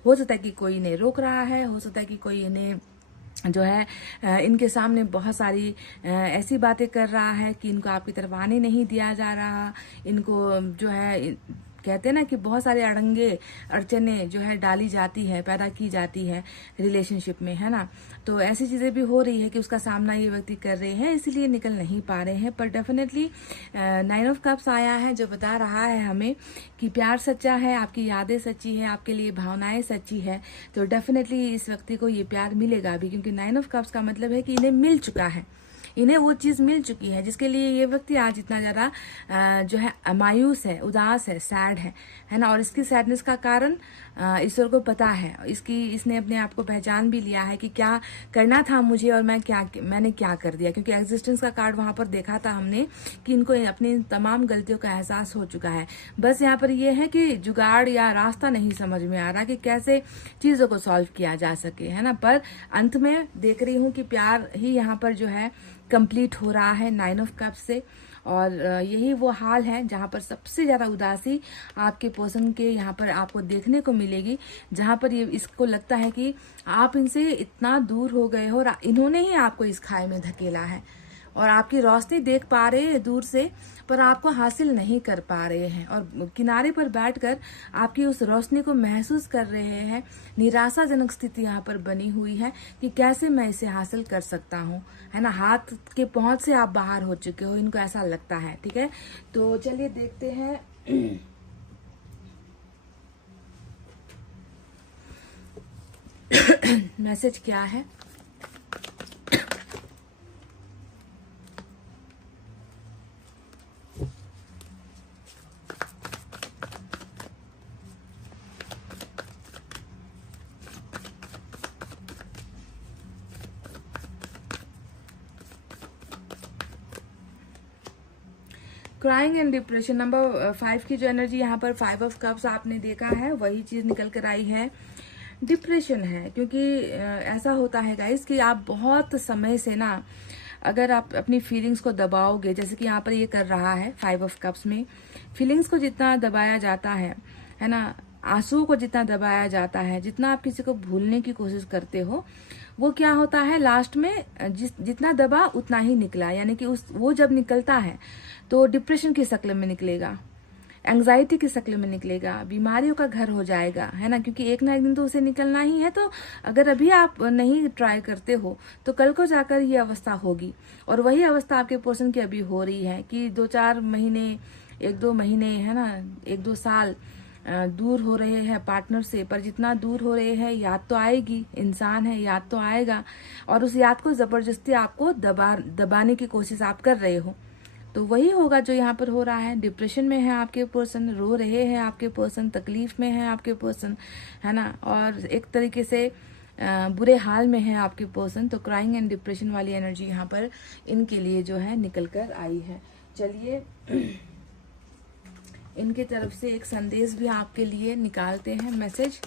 हो सकता है कि कोई इन्हें रोक रहा है, हो सकता है कि कोई इन्हें जो है इनके सामने बहुत सारी ऐसी बातें कर रहा है कि इनको आपकी तरफ आने नहीं दिया जा रहा, इनको जो है कहते हैं ना कि बहुत सारे अड़चने जो है डाली जाती है, पैदा की जाती है रिलेशनशिप में, है ना। तो ऐसी चीजें भी हो रही है कि उसका सामना ये व्यक्ति कर रहे हैं, इसीलिए निकल नहीं पा रहे हैं। पर डेफिनेटली 9 ऑफ कप्स आया है जो बता रहा है हमें कि प्यार सच्चा है, आपकी यादें सच्ची है, आपके लिए भावनाएं सच्ची है। तो डेफिनेटली इस व्यक्ति को ये प्यार मिलेगा भी, क्योंकि 9 ऑफ कप्स का मतलब है कि इन्हें मिल चुका है, इन्हें वो चीज मिल चुकी है जिसके लिए ये व्यक्ति आज इतना ज्यादा जो है मायूस है, उदास है, सैड है ना। और इसकी सैडनेस का कारण ईश्वर को पता है, इसने अपने आप को पहचान भी लिया है कि क्या करना था मुझे और मैंने क्या कर दिया, क्योंकि एग्जिस्टेंस का कार्ड वहां पर देखा था हमने कि इनको अपनी तमाम गलतियों का एहसास हो चुका है। बस यहाँ पर ये है कि जुगाड़ या रास्ता नहीं समझ में आ रहा कि कैसे चीजों को सॉल्व किया जा सके, है ना। पर अंत में देख रही हूँ कि प्यार ही यहाँ पर जो है कंप्लीट हो रहा है 9 ऑफ कप्स से। और यही वो हाल है जहां पर सबसे ज्यादा उदासी आपके पर्सन के यहाँ पर आपको देखने को मिलेगी, जहां पर ये इसको लगता है कि आप इनसे इतना दूर हो गए हो और इन्होंने ही आपको इस खाई में धकेला है। और आपकी रोशनी देख पा रहे हैं दूर से, पर आपको हासिल नहीं कर पा रहे हैं, और किनारे पर बैठकर आपकी उस रोशनी को महसूस कर रहे हैं। निराशाजनक स्थिति यहाँ पर बनी हुई है कि कैसे मैं इसे हासिल कर सकता हूँ, है ना। हाथ के पहुंच से आप बाहर हो चुके हो, इनको ऐसा लगता है। ठीक है, तो चलिए देखते हैं मैसेज क्या है। क्राइंग एंड डिप्रेशन, नंबर 5 की जो एनर्जी यहाँ पर 5 ऑफ कप्स आपने देखा है, वही चीज निकल कर आई है। डिप्रेशन है, क्योंकि ऐसा होता है गाइस कि आप बहुत समय से ना, अगर आप अपनी फीलिंग्स को दबाओगे, जैसे कि यहाँ पर ये कर रहा है 5 ऑफ कप्स में, फीलिंग्स को जितना दबाया जाता है ना, आंसू को जितना दबाया जाता है, जितना आप किसी को भूलने की कोशिश करते हो, वो क्या होता है लास्ट में, जितना दबा उतना ही निकला, यानी कि वो जब निकलता है तो डिप्रेशन की शक्ल में निकलेगा, एंग्जाइटी की शक्ल में निकलेगा, बीमारियों का घर हो जाएगा, है ना। क्योंकि एक ना एक दिन तो उसे निकलना ही है। तो अगर अभी आप नहीं ट्राई करते हो तो कल को जाकर ये अवस्था होगी, और वही अवस्था आपके पर्सन की अभी हो रही है कि 2-4 महीने, 1-2 महीने, है ना, 1-2 साल दूर हो रहे हैं पार्टनर से। पर जितना दूर हो रहे हैं, याद तो आएगी, इंसान है, याद तो आएगा, और उस याद को जबरदस्ती आपको दबाने की कोशिश आप कर रहे हो। तो वही होगा जो यहाँ पर हो रहा है। डिप्रेशन में है आपके पर्सन, रो रहे हैं आपके पर्सन, तकलीफ में है आपके पर्सन, है ना, और एक तरीके से बुरे हाल में है आपके पर्सन। तो क्राइंग एंड डिप्रेशन वाली एनर्जी यहाँ पर इनके लिए जो है निकल कर आई है। चलिए इनके तरफ से एक संदेश भी आपके लिए निकालते हैं, message.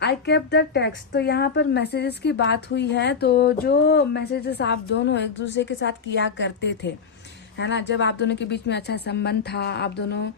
I kept the text, तो यहाँ पर मैसेजेस की बात हुई है। तो जो मैसेजेस आप दोनों एक दूसरे के साथ किया करते थे, है ना, जब आप दोनों के बीच में अच्छा संबंध था, आप दोनों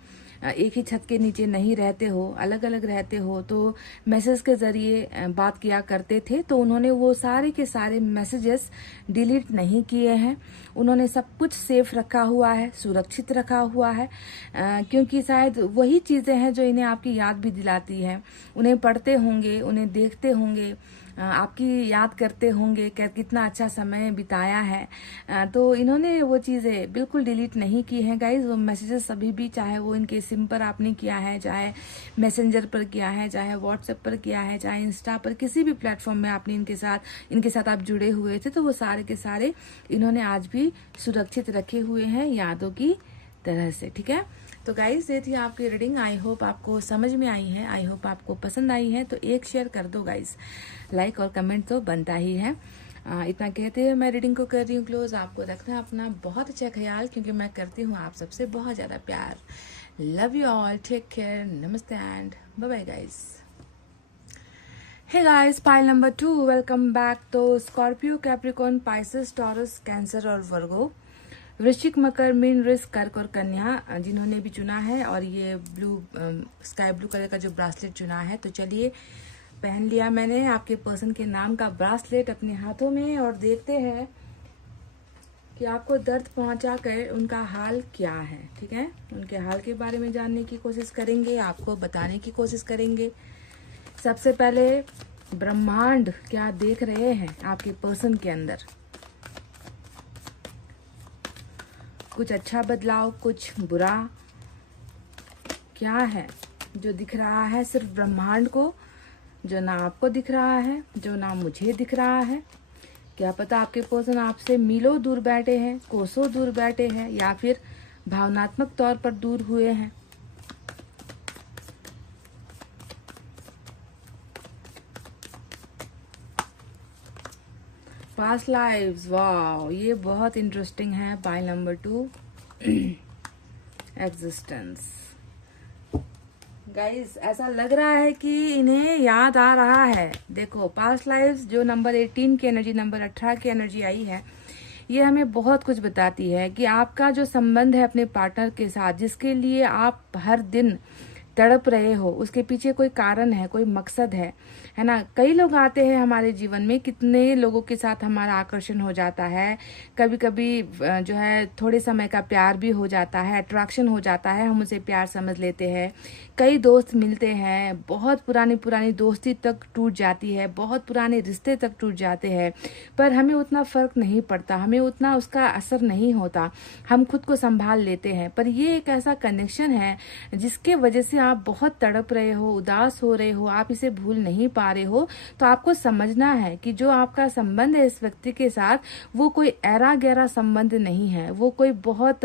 एक ही छत के नीचे नहीं रहते हो, अलग अलग रहते हो, तो मैसेज के जरिए बात किया करते थे। तो उन्होंने वो सारे के सारे मैसेजेस डिलीट नहीं किए हैं, उन्होंने सब कुछ सेफ रखा हुआ है, सुरक्षित रखा हुआ है, क्योंकि शायद वही चीजें हैं जो इन्हें आपकी याद भी दिलाती है। उन्हें पढ़ते होंगे, उन्हें देखते होंगे, आपकी याद करते होंगे कि कितना अच्छा समय बिताया है। तो इन्होंने वो चीज़ें बिल्कुल डिलीट नहीं की हैं गाइज। वो मैसेजेस अभी भी, चाहे वो इनके सिम पर आपने किया है, चाहे मैसेंजर पर किया है, चाहे व्हाट्सएप पर किया है, चाहे इंस्टा पर, किसी भी प्लेटफॉर्म में आपने इनके साथ आप जुड़े हुए थे, तो वो सारे के सारे इन्होंने आज भी सुरक्षित रखे हुए हैं यादों की तरह से। ठीक है, तो गाइज ये थी आपकी रीडिंग। आई होप आपको समझ में आई है, आई होप आपको पसंद आई है। तो एक शेयर कर दो गाइज, लाइक और कमेंट तो बनता ही है। इतना कहते हुए मैं रीडिंग को कर रही हूँ क्लोज। आपको रखना अपना बहुत अच्छा ख्याल, क्योंकि मैं करती हूँ आप सबसे बहुत ज़्यादा प्यार। Love you all, take care, नमस्ते and bye bye guys. Hey guys, pile number 2, welcome back. तो Scorpio, Capricorn, Pisces, Taurus, Cancer और वर्गो, वृश्चिक, मकर, मीन, वृष, कर्क और कन्या जिन्होंने भी चुना है, और ये ब्लू स्काई ब्लू कलर का जो ब्रासलेट चुना है, तो चलिए पहन लिया मैंने आपके पर्सन के नाम का ब्रासलेट अपने हाथों में, और देखते हैं कि आपको दर्द पहुंचा कर उनका हाल क्या है। ठीक है, उनके हाल के बारे में जानने की कोशिश करेंगे, आपको बताने की कोशिश करेंगे। सबसे पहले ब्रह्मांड क्या देख रहे हैं आपके पर्सन के अंदर, कुछ अच्छा बदलाव, कुछ बुरा, क्या है जो दिख रहा है सिर्फ ब्रह्मांड को, जो ना आपको दिख रहा है, जो ना मुझे दिख रहा है। क्या पता आपके पर्सन आपसे मीलों दूर बैठे हैं, कोसों दूर बैठे हैं, या फिर भावनात्मक तौर पर दूर हुए हैं। पास्ट लाइव्स, वाह, ये बहुत इंटरेस्टिंग है। Pile number 2, existence. गाइस ऐसा लग रहा है कि इन्हें याद आ रहा है। देखो पास्ट लाइफ्स जो नंबर 18 की एनर्जी, नंबर 18 की एनर्जी आई है, ये हमें बहुत कुछ बताती है कि आपका जो संबंध है अपने पार्टनर के साथ, जिसके लिए आप हर दिन तड़प रहे हो, उसके पीछे कोई कारण है, कोई मकसद है ना। कई लोग आते हैं हमारे जीवन में, कितने लोगों के साथ हमारा आकर्षण हो जाता है, कभी कभी जो है थोड़े समय का प्यार भी हो जाता है, अट्रैक्शन हो जाता है, हम उसे प्यार समझ लेते हैं। कई दोस्त मिलते हैं, बहुत पुरानी पुरानी दोस्ती तक टूट जाती है, बहुत पुराने रिश्ते तक टूट जाते हैं, पर हमें उतना फर्क नहीं पड़ता, हमें उतना उसका असर नहीं होता, हम खुद को संभाल लेते हैं। पर ये एक ऐसा कनेक्शन है जिसके वजह से आप बहुत तड़प रहे हो, उदास हो रहे हो, आप इसे भूल नहीं पा रहे हो। तो आपको समझना है कि जो आपका संबंध है इस व्यक्ति के साथ, वो कोई ऐरा गहरा संबंध नहीं है, वो कोई बहुत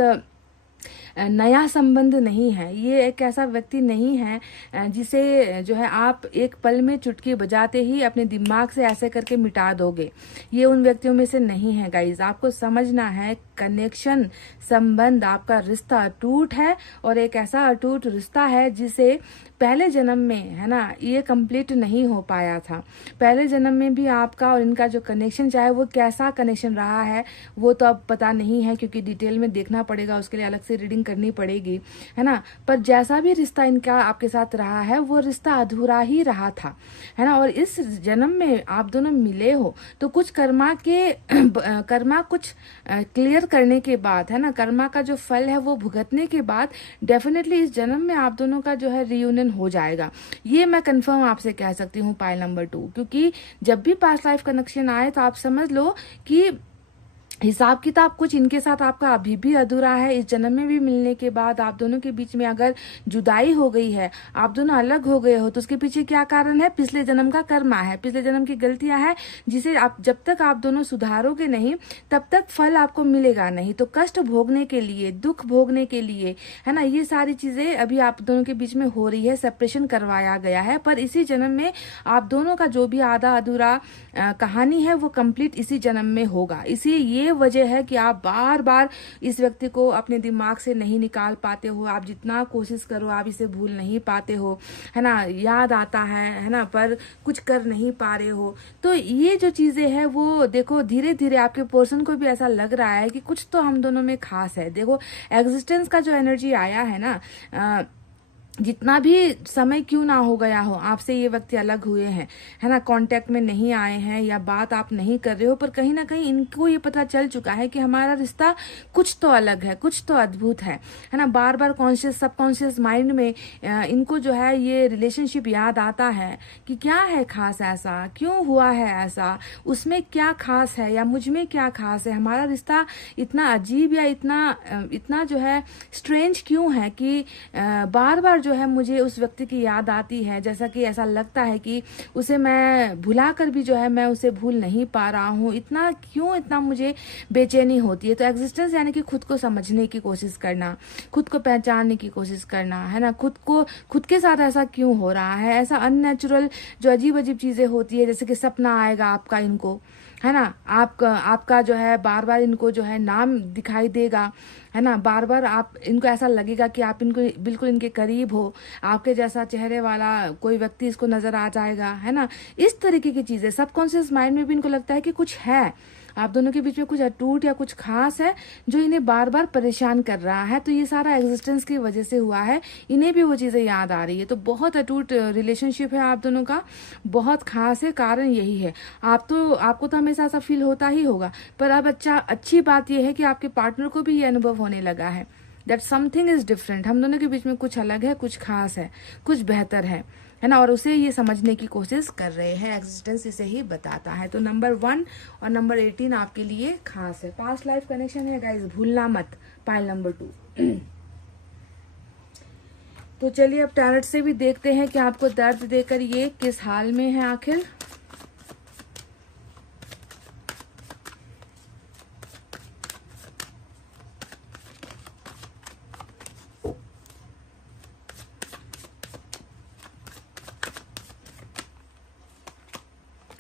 नया संबंध नहीं है। ये एक ऐसा व्यक्ति नहीं है जिसे जो है आप एक पल में चुटकी बजाते ही अपने दिमाग से ऐसे करके मिटा दोगे। ये उन व्यक्तियों में से नहीं है गाइज। आपको समझना है कनेक्शन, संबंध, आपका रिश्ता अटूट है, और एक ऐसा अटूट रिश्ता है जिसे पहले जन्म में, है ना, ये कंप्लीट नहीं हो पाया था। पहले जन्म में भी आपका और इनका जो कनेक्शन, चाहे वो कैसा कनेक्शन रहा है वो तो अब पता नहीं है, क्योंकि डिटेल में देखना पड़ेगा, उसके लिए अलग से रीडिंग करनी पड़ेगी, है ना। पर जैसा भी रिश्ता इनका आपके साथ रहा है, वो रिश्ता अधूरा ही रहा था, है ना। और इस जन्म में आप दोनों मिले हो तो कुछ कर्मा कुछ क्लियर करने के बाद, है ना, कर्मा का जो फल है वो भुगतने के बाद डेफिनेटली इस जन्म में आप दोनों का जो है रियूनियन हो जाएगा। ये मैं कंफर्म आपसे कह सकती हूँ पाइल नंबर 2, क्योंकि जब भी पास्ट लाइफ कनेक्शन आए तो आप समझ लो कि हिसाब किताब कुछ इनके साथ आपका अभी भी अधूरा है। इस जन्म में भी मिलने के बाद आप दोनों के बीच में अगर जुदाई हो गई है, आप दोनों अलग हो गए हो, तो उसके पीछे क्या कारण है? पिछले जन्म का कर्मा है, पिछले जन्म की गलतियां हैं, जिसे आप जब तक आप दोनों सुधारोगे नहीं तब तक फल आपको मिलेगा नहीं। तो कष्ट भोगने के लिए, दुख भोगने के लिए, है ना, ये सारी चीजें अभी आप दोनों के बीच में हो रही है, सेपरेशन करवाया गया है। पर इसी जन्म में आप दोनों का जो भी आधा अधूरा कहानी है वो कंप्लीट इसी जन्म में होगा। इसी ये वजह है कि आप बार बार इस व्यक्ति को अपने दिमाग से नहीं निकाल पाते हो। आप जितना कोशिश करो आप इसे भूल नहीं पाते हो, है ना, याद आता है ना, पर कुछ कर नहीं पा रहे हो। तो ये जो चीजें हैं वो देखो धीरे धीरे आपके पर्सन को भी ऐसा लग रहा है कि कुछ तो हम दोनों में खास है। देखो एग्जिस्टेंस का जो एनर्जी आया है ना, जितना भी समय क्यों ना हो गया हो, आपसे ये व्यक्ति अलग हुए हैं, है ना, कांटेक्ट में नहीं आए हैं या बात आप नहीं कर रहे हो, पर कहीं ना कहीं इनको ये पता चल चुका है कि हमारा रिश्ता कुछ तो अलग है, कुछ तो अद्भुत है ना। बार बार कॉन्शियस सबकॉन्शियस माइंड में इनको जो है ये रिलेशनशिप याद आता है कि क्या है खास, ऐसा क्यों हुआ है, ऐसा उसमें क्या खास है या मुझ में क्या खास है, हमारा रिश्ता इतना अजीब या इतना जो है स्ट्रेंज क्यों है कि बार बार जो है मुझे उस व्यक्ति की याद आती है। जैसा कि ऐसा लगता है कि उसे मैं भुला कर भी जो है मैं उसे भूल नहीं पा रहा हूँ, इतना मुझे बेचैनी होती है। तो एग्जिस्टेंस यानी कि खुद को समझने की कोशिश करना, खुद को पहचानने की कोशिश करना, है ना, खुद के साथ ऐसा क्यों हो रहा है, ऐसा अननेचुरल जो अजीब अजीब चीजें होती है, जैसे कि सपना आएगा आपका इनको, है ना, आपका जो है बार बार इनको जो है नाम दिखाई देगा, है ना, बार बार आप इनको ऐसा लगेगा कि आप इनको बिल्कुल इनके करीब हो, आपके जैसा चेहरे वाला कोई व्यक्ति इसको नजर आ जाएगा, है ना। इस तरीके की चीजें सबकॉन्शियस माइंड में भी इनको लगता है कि कुछ है, आप दोनों के बीच में कुछ अटूट या कुछ खास है जो इन्हें बार बार परेशान कर रहा है। तो ये सारा एग्जिस्टेंस की वजह से हुआ है, इन्हें भी वो चीजें याद आ रही है। तो बहुत अटूट रिलेशनशिप है आप दोनों का, बहुत खास है, कारण यही है। आपको तो हमेशा ऐसा फील होता ही होगा, पर अब अच्छी बात यह है कि आपके पार्टनर को भी ये अनुभव होने लगा है दैट समथिंग इज डिफरेंट, हम दोनों के बीच में कुछ अलग है, कुछ खास है, कुछ बेहतर है ना, और उसे ये समझने की कोशिश कर रहे हैं। एग्जिस्टेंस इसे ही बताता है। तो नंबर 1 और नंबर 18 आपके लिए खास है, पास्ट लाइफ कनेक्शन है गाइस, भूलना मत। पाइल नंबर 2 तो चलिए अब टैरट से भी देखते हैं कि आपको दर्द देकर ये किस हाल में है आखिर।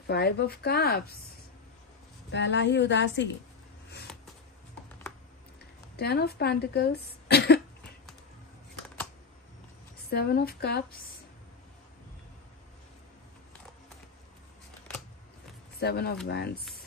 फाइव ऑफ कप्स, पहला ही उदासी। 10 of pentacles, 7 of Cups, 7 of Wands,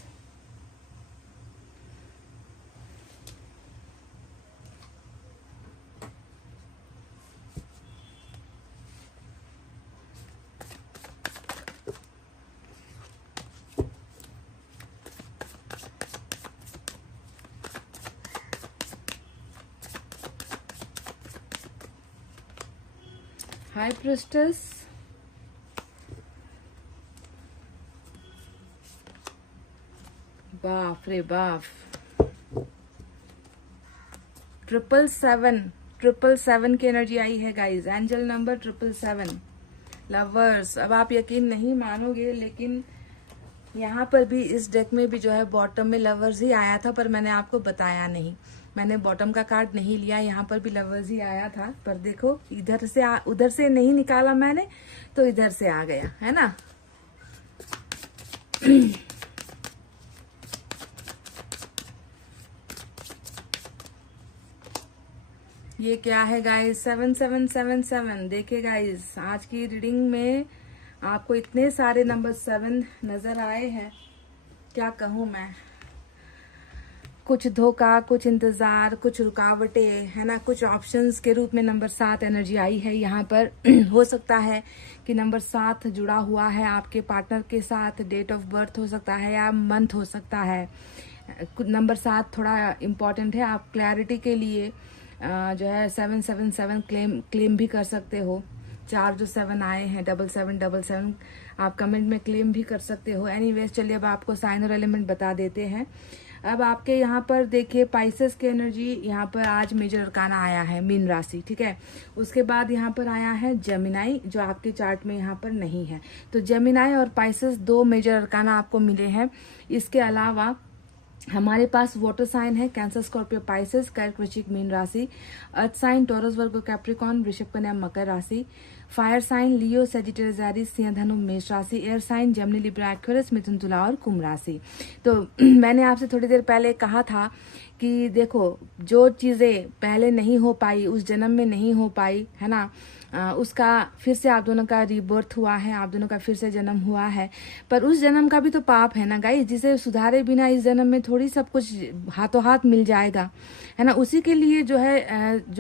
High Priestess, बाप रे बाप, 777 की एनर्जी आई है गाइज। Angel number 777, lovers. अब आप यकीन नहीं मानोगे, लेकिन यहाँ पर भी इस डेक में भी जो है बॉटम में लवर्स ही आया था, पर मैंने आपको बताया नहीं। मैंने बॉटम का कार्ड नहीं लिया, यहाँ पर भी लवर्स ही आया था, पर देखो इधर से उधर से नहीं निकाला मैंने, तो इधर से आ गया, है ना। ये क्या है गाइस, 7777। देखिए गाइस, आज की रीडिंग में आपको इतने सारे नंबर 7 नजर आए हैं, क्या कहूँ मैं। कुछ धोखा, कुछ इंतजार, कुछ रुकावटें, है ना, कुछ ऑप्शंस के रूप में नंबर 7 एनर्जी आई है यहाँ पर। हो सकता है कि नंबर 7 जुड़ा हुआ है आपके पार्टनर के साथ, डेट ऑफ बर्थ हो सकता है या मंथ हो सकता है। नंबर 7 थोड़ा इम्पोर्टेंट है, आप क्लैरिटी के लिए जो है 777 क्लेम भी कर सकते हो। 4 जो 7 आए हैं, 7777, आप कमेंट में क्लेम भी कर सकते हो। एनीवेज, चलिए अब आपको साइन और एलिमेंट बता देते हैं। अब आपके यहाँ पर देखिए पाइसेस की एनर्जी, यहाँ पर आज मेजर अरकाना आया है, मीन राशि, ठीक है। उसके बाद यहाँ पर आया है जेमिनाई, जो आपके चार्ट में यहाँ पर नहीं है। तो जेमिनाई और पाइसेस 2 मेजर अरकाना आपको मिले हैं। इसके अलावा हमारे पास वाटर साइन है, कैंसर, स्कॉर्पियो, पाइसेस, कर्क, वृश्चिक, मीन राशि। Earth sign Taurus, Virgo, Capricorn, वृषभ, कन्या, मकर राशि। Fire sign Leo, Sagittarius, Aries, सिंह, धनु, मेष राशि। Air sign Gemini, Libra, Aquarius, मिथुन, तुला और कुंभ राशि। तो मैंने आपसे थोड़ी देर पहले कहा था कि देखो, जो चीजें पहले नहीं हो पाई, उस जन्म में नहीं हो पाई, है ना, उसका फिर से आप दोनों का रीबर्थ हुआ है, आप दोनों का फिर से जन्म हुआ है। पर उस जन्म का भी तो पाप है ना गाइस, जिसे सुधारे बिना इस जन्म में थोड़ी सब कुछ हाथों हाथ मिल जाएगा, है ना। उसी के लिए जो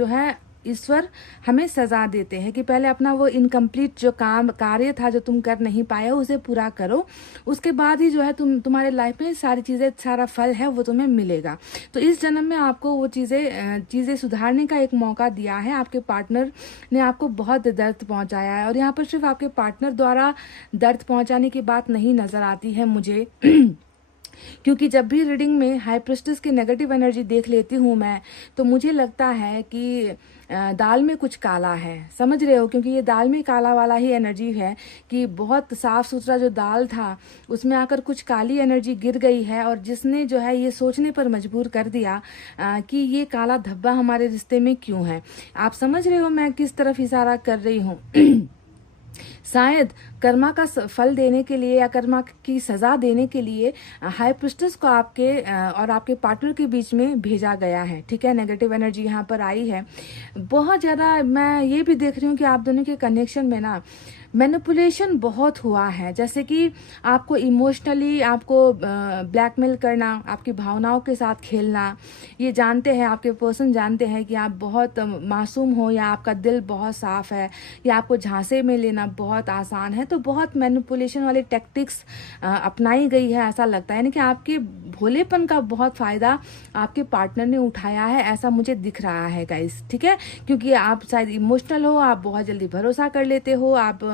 है ईश्वर हमें सजा देते हैं कि पहले अपना वो इनकम्प्लीट जो कार्य था, जो तुम कर नहीं पाए हो, उसे पूरा करो। उसके बाद ही जो है तुम्हारे लाइफ में सारी चीजें, सारा फल है वो तुम्हें मिलेगा। तो इस जन्म में आपको वो चीजें सुधारने का एक मौका दिया है। आपके पार्टनर ने आपको बहुत दर्द पहुंचाया है, और यहाँ पर सिर्फ आपके पार्टनर द्वारा दर्द पहुंचाने की बात नहीं नजर आती है मुझे। क्योंकि जब भी रीडिंग में हाई प्रिस्टेस की नेगेटिव एनर्जी देख लेती हूँ मैं, तो मुझे लगता है कि दाल में कुछ काला है, समझ रहे हो। क्योंकि ये दाल में काला वाला ही एनर्जी है कि बहुत साफ सुथरा जो दाल था, उसमें आकर कुछ काली एनर्जी गिर गई है, और जिसने जो है ये सोचने पर मजबूर कर दिया कि ये काला धब्बा हमारे रिश्ते में क्यों है। आप समझ रहे हो मैं किस तरफ इशारा कर रही हूँ। शायद कर्मा का फल देने के लिए या कर्मा की सजा देने के लिए हाई प्रिस्टेस को आपके और आपके पार्टनर के बीच में भेजा गया है, ठीक है। नेगेटिव एनर्जी यहाँ पर आई है बहुत ज्यादा। मैं ये भी देख रही हूँ कि आप दोनों के कनेक्शन में ना मैनिपुलेशन बहुत हुआ है, जैसे कि आपको इमोशनली आपको ब्लैकमेल करना, आपकी भावनाओं के साथ खेलना। ये जानते हैं, आपके पर्सन जानते हैं कि आप बहुत मासूम हो, या आपका दिल बहुत साफ है, या आपको झांसे में लेना बहुत आसान है। तो बहुत मैनिपुलेशन वाली टैक्टिक्स अपनाई गई है, ऐसा लगता है। यानी कि आपके भोलेपन का बहुत फायदा आपके पार्टनर ने उठाया है, ऐसा मुझे दिख रहा है गाइस, ठीक है। क्योंकि आप शायद इमोशनल हो, आप बहुत जल्दी भरोसा कर लेते हो, आप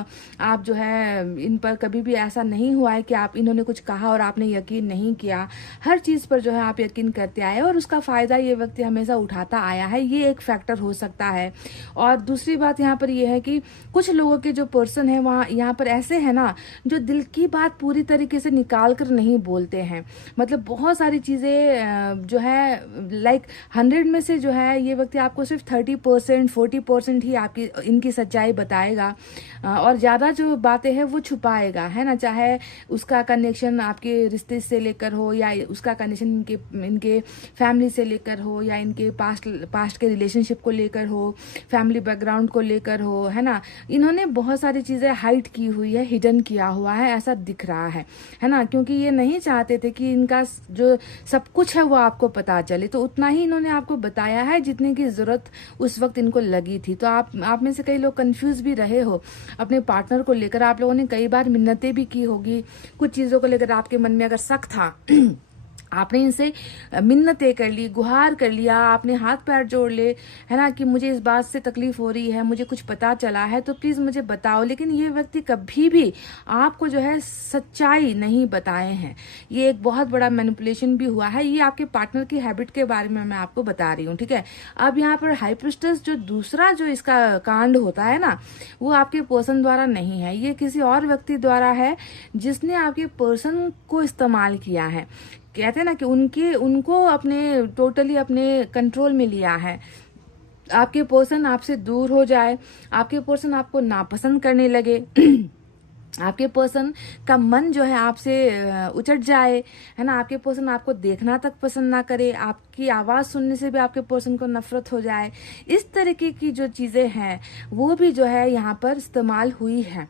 जो है इन पर कभी भी ऐसा नहीं हुआ है कि आप इन्होंने कुछ कहा और आपने यकीन नहीं किया। हर चीज पर जो है आप यकीन करते आए, और उसका फायदा ये व्यक्ति हमेशा उठाता आया है। ये एक फैक्टर हो सकता है। और दूसरी बात यहाँ पर यह है कि कुछ लोगों के जो पर्सन है वहाँ यहाँ पर ऐसे है ना, जो दिल की बात पूरी तरीके से निकाल कर नहीं बोलते हैं। मतलब बहुत सारी चीजें जो है लाइक 100 में से जो है ये व्यक्ति आपको सिर्फ 30% 40% ही आपकी इनकी सच्चाई बताएगा, और ज्यादा जो बातें हैं वो छुपाएगा, है ना। चाहे उसका कनेक्शन आपके रिश्ते से लेकर हो, या उसका कनेक्शन इनके फैमिली से लेकर हो, या इनके पास्ट के रिलेशनशिप को लेकर हो, फैमिली बैकग्राउंड को लेकर हो, है ना। इन्होंने बहुत सारी चीजें हाइड की हुई है, हिडन किया हुआ है, ऐसा दिख रहा है ना। क्योंकि ये नहीं चाहते थे कि इनका जो सब कुछ है वो आपको पता चले, तो उतना ही इन्होंने आपको बताया है जितने की जरूरत उस वक्त इनको लगी थी। तो आप में से कई लोग कंफ्यूज भी रहे हो अपने पार्टनर को लेकर। आप लोगों ने कई बार मिन्नतें भी की होगी, कुछ चीजों को लेकर आपके मन में अगर शक था आपने इनसे मिन्नतें कर ली, गुहार कर लिया, आपने हाथ पैर जोड़ ले, है ना, कि मुझे इस बात से तकलीफ हो रही है, मुझे कुछ पता चला है तो प्लीज मुझे बताओ। लेकिन ये व्यक्ति कभी भी आपको जो है सच्चाई नहीं बताए हैं। ये एक बहुत बड़ा मैनिपुलेशन भी हुआ है। ये आपके पार्टनर की हैबिट के बारे में मैं आपको बता रही हूँ, ठीक है। अब यहाँ पर हाई प्रीस्टेस जो दूसरा जो इसका कांड होता है ना, वो आपके पर्सन द्वारा नहीं है, ये किसी और व्यक्ति द्वारा है जिसने आपके पर्सन को इस्तेमाल किया है। कहते हैं ना कि उनको अपने टोटली अपने कंट्रोल में लिया है। आपके पर्सन आपसे दूर हो जाए, आपके पर्सन आपको नापसंद करने लगे आपके पर्सन का मन जो है आपसे उचट जाए, है ना। आपके पर्सन आपको देखना तक पसंद ना करे, आपकी आवाज सुनने से भी आपके पर्सन को नफरत हो जाए। इस तरीके की जो चीजें हैं वो भी जो है यहाँ पर इस्तेमाल हुई है।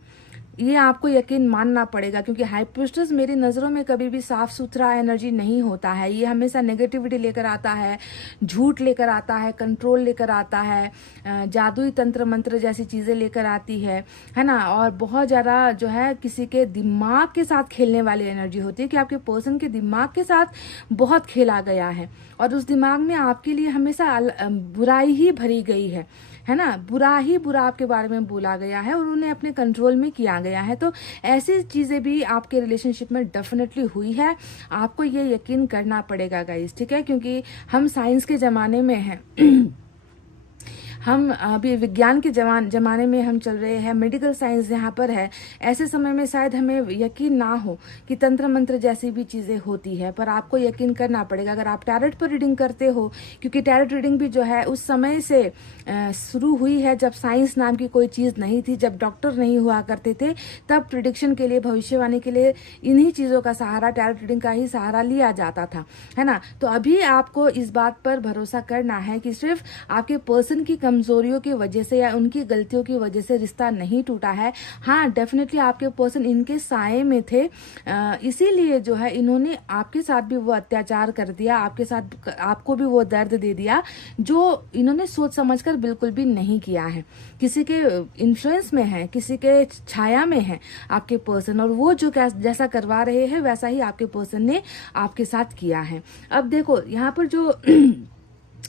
ये आपको यकीन मानना पड़ेगा, क्योंकि हाई प्रीस्टेस मेरी नजरों में कभी भी साफ सुथरा एनर्जी नहीं होता है। ये हमेशा नेगेटिविटी लेकर आता है, झूठ लेकर आता है, कंट्रोल लेकर आता है, जादुई तंत्र मंत्र जैसी चीजें लेकर आती है ना। और बहुत ज्यादा जो है किसी के दिमाग के साथ खेलने वाली एनर्जी होती है, कि आपके पर्सन के दिमाग के साथ बहुत खेला गया है और उस दिमाग में आपके लिए हमेशा बुराई ही भरी गई है ना। बुरा ही बुरा आपके बारे में बोला गया है और उन्हें अपने कंट्रोल में किया गया है। तो ऐसी चीजें भी आपके रिलेशनशिप में डेफिनेटली हुई है। आपको ये यकीन करना पड़ेगा गाइस, ठीक है, क्योंकि हम साइंस के जमाने में हैं हम अभी विज्ञान के जमाने में हम चल रहे हैं, मेडिकल साइंस यहाँ पर है। ऐसे समय में शायद हमें यकीन ना हो कि तंत्र मंत्र जैसी भी चीजें होती है, पर आपको यकीन करना पड़ेगा। अगर आप टैरोट पर रीडिंग करते हो, क्योंकि टैरोट रीडिंग भी जो है उस समय से शुरू हुई है जब साइंस नाम की कोई चीज नहीं थी, जब डॉक्टर नहीं हुआ करते थे, तब प्रिडिक्शन के लिए, भविष्यवाणी के लिए इन्हीं चीजों का सहारा, टैरोट रीडिंग का ही सहारा लिया जाता था, है ना। तो अभी आपको इस बात पर भरोसा करना है कि सिर्फ आपके पर्सन की कमजोरियों की वजह से या उनकी गलतियों की वजह से रिश्ता नहीं टूटा है। हाँ, डेफिनेटली आपके पर्सन इनके साये में थे, इसीलिए जो है इन्होंने आपके साथ भी वो अत्याचार कर दिया, आपके साथ आपको भी वो दर्द दे दिया जो इन्होंने सोच समझकर बिल्कुल भी नहीं किया है। किसी के इन्फ्लुएंस में है, किसी के छाया में है आपके पर्सन, और वो जो जैसा करवा रहे हैं वैसा ही आपके पर्सन ने आपके साथ किया है। अब देखो यहाँ पर जो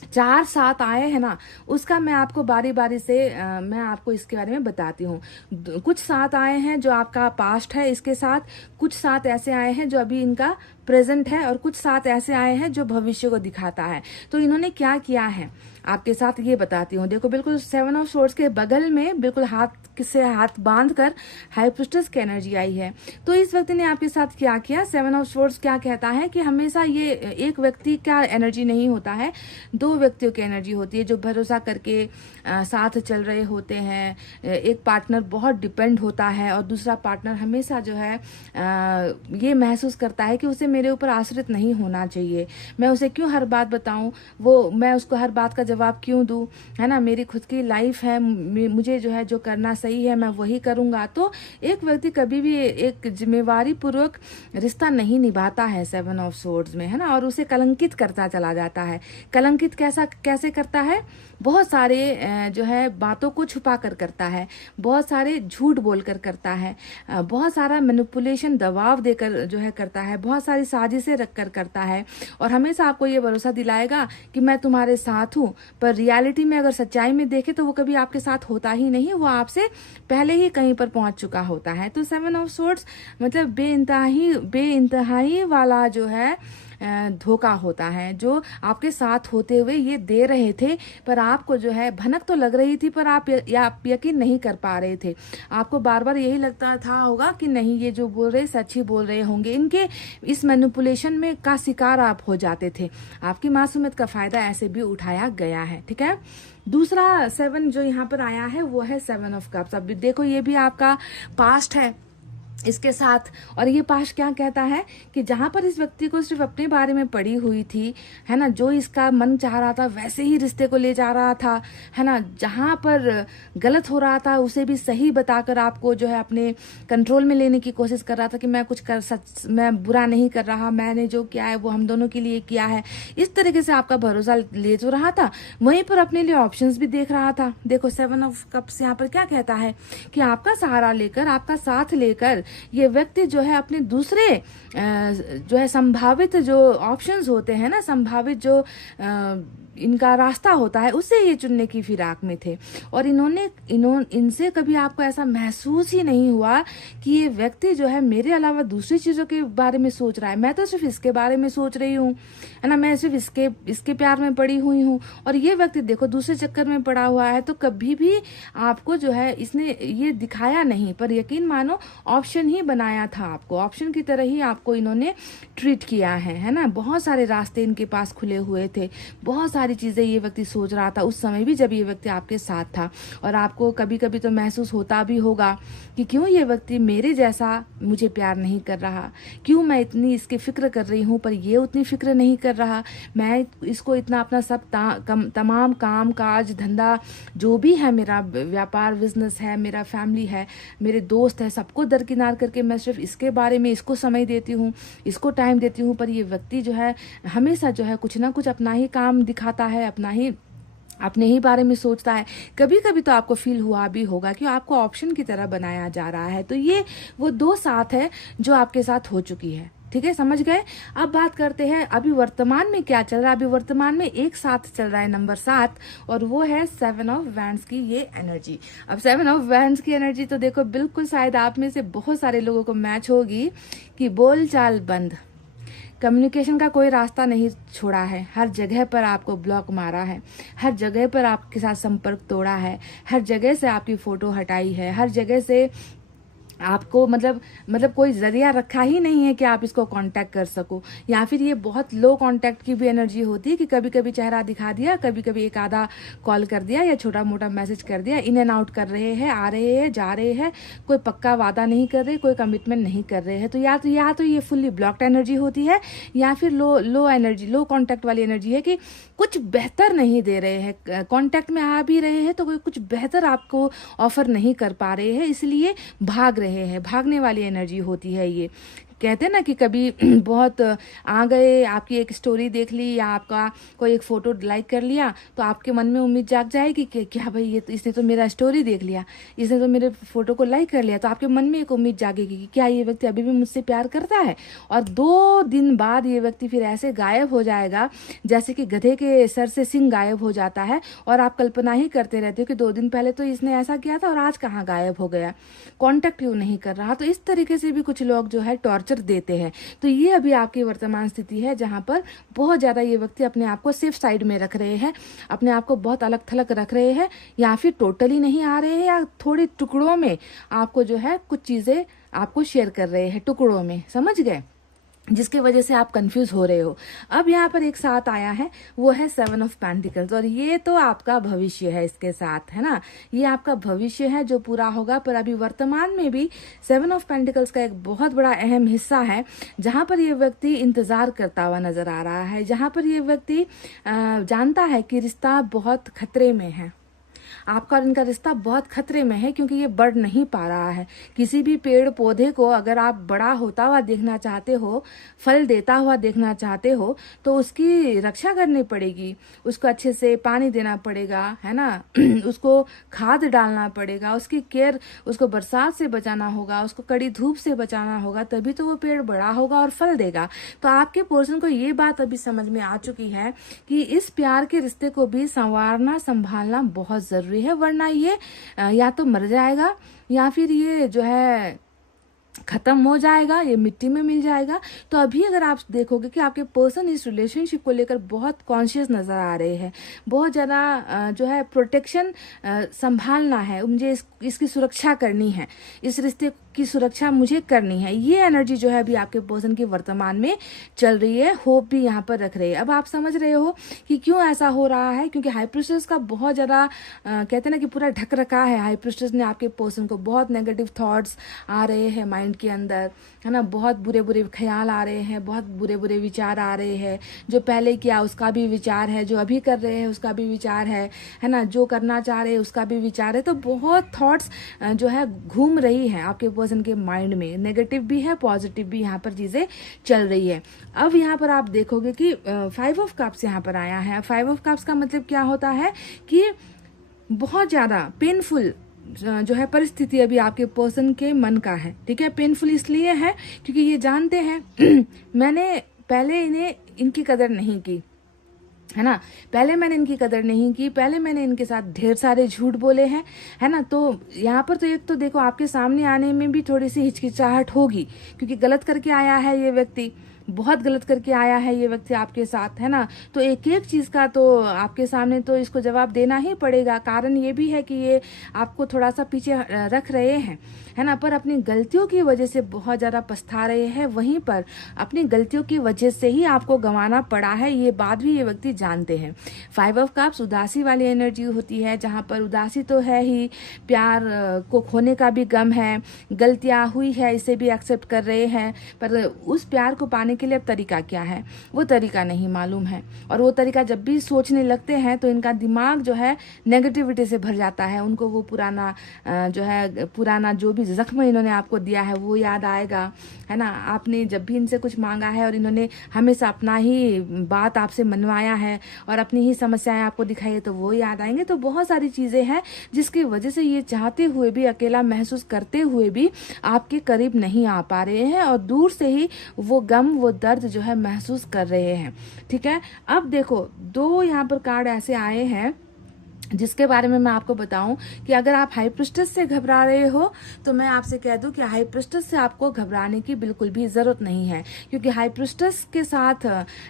4-7 आए हैं ना, उसका मैं आपको बारी बारी से मैं आपको इसके बारे में बताती हूँ। कुछ 7 आए हैं जो आपका पास्ट है इसके साथ, कुछ 7 ऐसे आए हैं जो अभी इनका प्रेजेंट है, और कुछ 7 ऐसे आए हैं जो भविष्य को दिखाता है। तो इन्होंने क्या किया है आपके साथ ये बताती हूँ। देखो, बिल्कुल 7 ऑफ सोर्ड्स के बगल में बिल्कुल हाथ से हाथ बांध कर हाई प्रीस्टेस की एनर्जी आई है। तो इस व्यक्ति ने आपके साथ क्या किया? 7 ऑफ सोर्ड्स क्या कहता है कि हमेशा ये एक व्यक्ति का एनर्जी नहीं होता है, 2 व्यक्तियों की एनर्जी होती है जो भरोसा करके साथ चल रहे होते हैं। एक पार्टनर बहुत डिपेंड होता है और दूसरा पार्टनर हमेशा जो है ये महसूस करता है कि उसे मेरे ऊपर आश्रित नहीं होना चाहिए। मैं उसे क्यों हर बात बताऊं, वो मैं उसको हर बात का जवाब क्यों दूं, है ना। मेरी खुद की लाइफ है, मुझे जो है जो करना सही है मैं वही करूंगा। तो एक व्यक्ति कभी भी एक जिम्मेवारी पूर्वक रिश्ता नहीं निभाता है 7 ऑफ सोर्ड्स में, है ना, और उसे कलंकित करता चला जाता है। कलंकित कैसे करता है? बहुत सारे जो है बातों को छुपा कर करता है, बहुत सारे झूठ बोलकर करता है, बहुत सारा मैनिपुलेशन, दबाव देकर जो है करता है, बहुत सारी साजिशें रखकर करता है, और हमेशा आपको ये भरोसा दिलाएगा कि मैं तुम्हारे साथ हूँ। पर रियलिटी में अगर सच्चाई में देखे तो वो कभी आपके साथ होता ही नहीं, वो आपसे पहले ही कहीं पर पहुंच चुका होता है। तो 7 ऑफ सोर्ड्स मतलब बेइंतहाई वाला जो है धोखा होता है, जो आपके साथ होते हुए ये दे रहे थे, पर आपको जो है भनक तो लग रही थी, पर आप यकीन नहीं कर पा रहे थे। आपको बार बार यही लगता था होगा कि नहीं, ये जो बोल रहे सच ही बोल रहे होंगे। इनके इस मैनिपुलेशन में का शिकार आप हो जाते थे। आपकी मासूमियत का फायदा ऐसे भी उठाया गया है। ठीक है। दूसरा 7 जो यहाँ पर आया है वो है 7 ऑफ कप्स। अब देखो, ये भी आपका पास्ट है इसके साथ। और ये पास्ट क्या कहता है कि जहां पर इस व्यक्ति को सिर्फ अपने बारे में पड़ी हुई थी, है ना, जो इसका मन चाह रहा था वैसे ही रिश्ते को ले जा रहा था, है ना, जहां पर गलत हो रहा था उसे भी सही बताकर आपको जो है अपने कंट्रोल में लेने की कोशिश कर रहा था कि मैं मैं बुरा नहीं कर रहा, मैंने जो किया है वो हम दोनों के लिए किया है। इस तरीके से आपका भरोसा ले जो रहा था, वहीं पर अपने लिए ऑप्शंस भी देख रहा था। देखो 7 ऑफ कप्स यहाँ पर क्या कहता है कि आपका सहारा लेकर, आपका साथ लेकर ये व्यक्ति जो है अपने दूसरे जो है संभावित जो ऑप्शंस होते हैं ना, संभावित जो इनका रास्ता होता है, उससे ये चुनने की फिराक में थे। और इनसे कभी आपको ऐसा महसूस ही नहीं हुआ कि ये व्यक्ति जो है मेरे अलावा दूसरी चीजों के बारे में सोच रहा है, मैं तो सिर्फ इसके बारे में सोच रही हूँ, है ना, मैं सिर्फ इसके प्यार में पड़ी हुई हूँ। और ये व्यक्ति देखो दूसरे चक्कर में पड़ा हुआ है। तो कभी भी आपको जो है इसने ये दिखाया नहीं, पर यकीन मानो ऑप्शन ही बनाया था आपको, ऑप्शन की तरह ही आपको इन्होंने ट्रीट किया है ना। बहुत सारे रास्ते इनके पास खुले हुए थे, बहुत सारी चीजें ये व्यक्ति सोच रहा था उस समय भी जब ये व्यक्ति आपके साथ था। और आपको कभी कभी तो महसूस होता भी होगा कि क्यों ये व्यक्ति मेरे जैसा मुझे प्यार नहीं कर रहा, क्यों मैं इतनी इसकी फिक्र कर रही हूँ पर ये उतनी फिक्र नहीं कर रहा, मैं इसको इतना अपना सब तमाम काम काज धंधा जो भी है, मेरा व्यापार बिजनेस है, मेरा फैमिली है, मेरे दोस्त है, सबको दरकिनार करके मैं सिर्फ इसके बारे में इसको समय देती हूँ, इसको टाइम देती हूँ, पर ये व्यक्ति जो है हमेशा जो है कुछ ना कुछ अपना ही काम दिखाता है, अपने ही बारे में सोचता है। कभी कभी तो आपको फील हुआ भी होगा कि आपको ऑप्शन की तरह बनाया जा रहा है। तो ये वो 2 साथ है जो आपके साथ हो चुकी है। ठीक है, समझ गए। अब बात करते हैं अभी वर्तमान में क्या चल रहा है। अभी वर्तमान में एक साथ चल रहा है नंबर 7, और वो है 7 ऑफ वैंड्स की ये एनर्जी। अब 7 ऑफ वैंड्स की एनर्जी तो देखो बिल्कुल शायद आप में से बहुत सारे लोगों को मैच होगी कि बोलचाल बंद, कम्युनिकेशन का कोई रास्ता नहीं छोड़ा है, हर जगह पर आपको ब्लॉक मारा है, हर जगह पर आपके साथ संपर्क तोड़ा है, हर जगह से आपकी फोटो हटाई है, हर जगह से आपको मतलब कोई जरिया रखा ही नहीं है कि आप इसको कांटेक्ट कर सको। या फिर ये बहुत लो कांटेक्ट की भी एनर्जी होती है कि कभी कभी चेहरा दिखा दिया, कभी कभी एक आधा कॉल कर दिया या छोटा मोटा मैसेज कर दिया, इन एंड आउट कर रहे हैं, आ रहे हैं, जा रहे हैं, कोई पक्का वादा नहीं कर रहे, कोई कमिटमेंट नहीं कर रहे हैं। तो या तो ये फुल्ली ब्लॉक्ड एनर्जी होती है, या फिर लो एनर्जी, लो कॉन्टैक्ट वाली एनर्जी है कि कुछ बेहतर नहीं दे रहे हैं, कॉन्टैक्ट में आ भी रहे हैं तो कोई कुछ बेहतर आपको ऑफर नहीं कर पा रहे हैं, इसलिए भाग रहे हैं। भागने वाली एनर्जी होती है ये। कहते हैं ना कि कभी बहुत आ गए, आपकी एक स्टोरी देख ली या आपका कोई एक फोटो लाइक कर लिया तो आपके मन में उम्मीद जाग जाएगी कि क्या भाई ये तो इसने तो मेरा स्टोरी देख लिया, इसने तो मेरे फोटो को लाइक कर लिया, तो आपके मन में एक उम्मीद जागेगी कि क्या ये व्यक्ति अभी भी मुझसे प्यार करता है। और 2 दिन बाद ये व्यक्ति फिर ऐसे गायब हो जाएगा जैसे कि गधे के सर से सिंह गायब हो जाता है, और आप कल्पना ही करते रहते हो कि 2 दिन पहले तो इसने ऐसा किया था और आज कहाँ गायब हो गया, कॉन्टेक्ट क्यों नहीं कर रहा। तो इस तरीके से भी कुछ लोग जो है टॉर्चर देते हैं। तो ये अभी आपकी वर्तमान स्थिति है जहां पर बहुत ज्यादा ये व्यक्ति अपने आप को सेफ साइड में रख रहे हैं, अपने आप को बहुत अलग थलग रख रहे हैं, या फिर टोटली नहीं आ रहे हैं, या थोड़े टुकड़ों में आपको जो है कुछ चीजें आपको शेयर कर रहे हैं, टुकड़ों में, समझ गए, जिसकी वजह से आप कंफ्यूज हो रहे हो। अब यहाँ पर एक साथ आया है, वो है 7 ऑफ पेंटिकल्स, और ये तो आपका भविष्य है इसके साथ, है ना, ये आपका भविष्य है जो पूरा होगा। पर अभी वर्तमान में भी 7 ऑफ पेंटिकल्स का एक बहुत बड़ा अहम हिस्सा है जहां पर ये व्यक्ति इंतजार करता हुआ नजर आ रहा है, जहां पर ये व्यक्ति जानता है कि रिश्ता बहुत खतरे में है, आपका और इनका रिश्ता बहुत खतरे में है, क्योंकि ये बढ़ नहीं पा रहा है। किसी भी पेड़ पौधे को अगर आप बड़ा होता हुआ देखना चाहते हो, फल देता हुआ देखना चाहते हो, तो उसकी रक्षा करनी पड़ेगी, उसको अच्छे से पानी देना पड़ेगा, है ना उसको खाद डालना पड़ेगा, उसकी केयर, उसको बरसात से बचाना होगा, उसको कड़ी धूप से बचाना होगा, तभी तो वो पेड़ बड़ा होगा और फल देगा। तो आपके पर्सन को ये बात अभी समझ में आ चुकी है कि इस प्यार के रिश्ते को भी संवारना संभालना बहुत जरूरी है, वरना ये या तो मर जाएगा या फिर ये जो है खत्म हो जाएगा, ये मिट्टी में मिल जाएगा। तो अभी अगर आप देखोगे कि आपके पर्सन इस रिलेशनशिप को लेकर बहुत कॉन्शियस नजर आ रहे हैं, बहुत ज़्यादा जो है प्रोटेक्शन संभालना है, मुझे इसकी सुरक्षा करनी है, इस रिश्ते की सुरक्षा मुझे करनी है, ये एनर्जी जो है अभी आपके पर्सन की वर्तमान में चल रही है। होप भी यहाँ पर रख रहे हैं। अब आप समझ रहे हो कि क्यों ऐसा हो रहा है, क्योंकि हाई प्रीस्टेस का बहुत ज़्यादा कहते हैं ना कि पूरा ढक रखा है हाई प्रीस्टेस ने आपके पर्सन को। बहुत नेगेटिव थॉट्स आ रहे हैं माइंड के अंदर, है ना, बहुत बुरे बुरे ख्याल आ रहे हैं, बहुत बुरे बुरे विचार आ रहे हैं। जो पहले किया उसका भी विचार है, जो अभी कर रहे हैं उसका भी विचार है ना, जो करना चाह रहे हैं उसका भी विचार है। तो बहुत थॉट्स जो है घूम रही है आपके पर्सन के माइंड में, नेगेटिव भी है पॉजिटिव भी, यहाँ पर चीजें चल रही है। अब यहाँ पर आप देखोगे कि 5 ऑफ कप्स यहाँ पर आया है। 5 ऑफ कप्स का मतलब क्या होता है कि बहुत ज्यादा पेनफुल जो है परिस्थिति अभी आपके पर्सन के मन का है। ठीक है, पेनफुल इसलिए है क्योंकि ये जानते हैं मैंने पहले इनकी कदर नहीं की, है ना, पहले मैंने इनकी कदर नहीं की, पहले मैंने इनके साथ ढेर सारे झूठ बोले हैं, है ना। तो यहाँ पर तो एक तो देखो आपके सामने आने में भी थोड़ी सी हिचकिचाहट होगी, क्योंकि गलत करके आया है ये व्यक्ति, बहुत गलत करके आया है ये व्यक्ति आपके साथ, है ना। तो एक एक चीज का तो आपके सामने तो इसको जवाब देना ही पड़ेगा। कारण ये भी है कि ये आपको थोड़ा सा पीछे रख रहे हैं, है ना, पर अपनी गलतियों की वजह से बहुत ज्यादा पछता रहे हैं। वहीं पर अपनी गलतियों की वजह से ही आपको गंवाना पड़ा है, ये बात भी ये व्यक्ति जानते हैं। 5 ऑफ कप्स उदासी वाली एनर्जी होती है, जहां पर उदासी तो है ही, प्यार को खोने का भी गम है, गलतियां हुई है इसे भी एक्सेप्ट कर रहे हैं, पर उस प्यार को पाने के लिए अब तरीका क्या है वो तरीका नहीं मालूम है। और वो तरीका जब भी सोचने लगते हैं तो इनका दिमाग जो है नेगेटिविटी से भर जाता है। उनको वो पुराना जो भी जख्म इन्होंने आपको दिया है वो याद आएगा, है ना। आपने जब भी इनसे कुछ मांगा है और इन्होंने हमेशा अपना ही बात आपसे मनवाया है और अपनी ही समस्याएं आपको दिखाई है तो वो याद आएंगे। तो बहुत सारी चीजें हैं जिसकी वजह से ये चाहते हुए भी, अकेला महसूस करते हुए भी आपके करीब नहीं आ पा रहे हैं और दूर से ही वो गम, वो दर्द जो है महसूस कर रहे हैं। ठीक है, अब देखो 2 यहाँ पर कार्ड ऐसे आए हैं जिसके बारे में मैं आपको बताऊं कि अगर आप हाई प्रीस्टेस से घबरा रहे हो तो मैं आपसे कह दूं कि हाई प्रीस्टेस से आपको घबराने की बिल्कुल भी जरूरत नहीं है, क्योंकि हाई प्रीस्टेस के साथ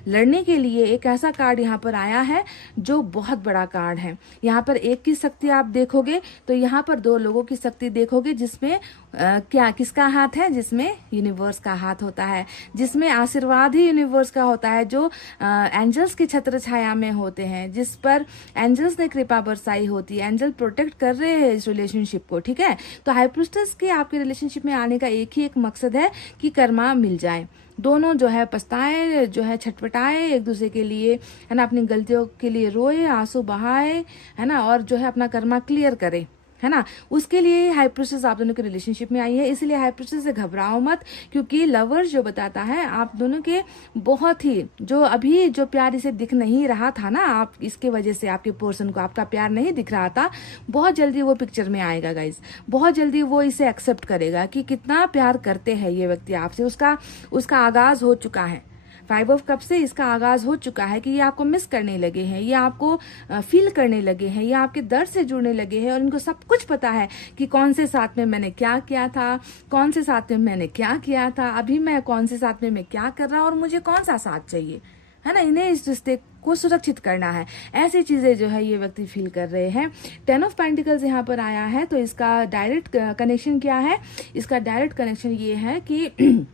लड़ने के लिए एक ऐसा कार्ड यहाँ पर आया है जो बहुत बड़ा कार्ड है। यहाँ पर एक की शक्ति आप देखोगे तो यहाँ पर 2 लोगों की शक्ति देखोगे, जिसमें किसका हाथ है, जिसमें यूनिवर्स का हाथ होता है, जिसमें आशीर्वाद ही यूनिवर्स का होता है, जो एंजल्स की छत्र छाया में होते हैं, जिस पर एंजल्स ने कृपा बरसाई होती है। एंजल प्रोटेक्ट कर रहे हैं इस रिलेशनशिप को। ठीक है, तो हाई प्रीस्टेस के आपके रिलेशनशिप में आने का एक मकसद है कि कर्मा मिल जाए, दोनों जो है पछताए, जो है छटपटाए एक दूसरे के लिए, है ना, अपनी गलतियों के लिए रोए, आंसू बहाए, है ना, और जो है अपना कर्मा क्लियर करे, है ना। उसके लिए हाई प्रीस्टेस आप दोनों के रिलेशनशिप में आई है। इसलिए हाई प्रीस्टेस से घबराओ मत, क्योंकि लवर्स जो बताता है आप दोनों के बहुत ही जो अभी जो प्यार इसे दिख नहीं रहा था ना, आप इसके वजह से आपके पर्सन को आपका प्यार नहीं दिख रहा था, बहुत जल्दी वो पिक्चर में आएगा गाइज। बहुत जल्दी वो इसे एक्सेप्ट करेगा कि कितना प्यार करते हैं ये व्यक्ति आपसे। उसका आगाज हो चुका है। 5 ऑफ कप से इसका आगाज हो चुका है कि ये आपको मिस करने लगे हैं, ये आपको फील करने लगे हैं, ये आपके दर्द से जुड़ने लगे हैं, और इनको सब कुछ पता है कि कौन से साथ में मैंने क्या किया था, कौन से साथ में मैंने क्या किया था, अभी मैं कौन से साथ में मैं क्या कर रहा हूं और मुझे कौन सा साथ चाहिए, है ना। इन्हें इस रिश्ते को सुरक्षित करना है, ऐसी चीजें जो है ये व्यक्ति फील कर रहे हैं। 10 ऑफ पेंटिकल्स यहाँ पर आया है, तो इसका डायरेक्ट कनेक्शन क्या है? इसका डायरेक्ट कनेक्शन ये है कि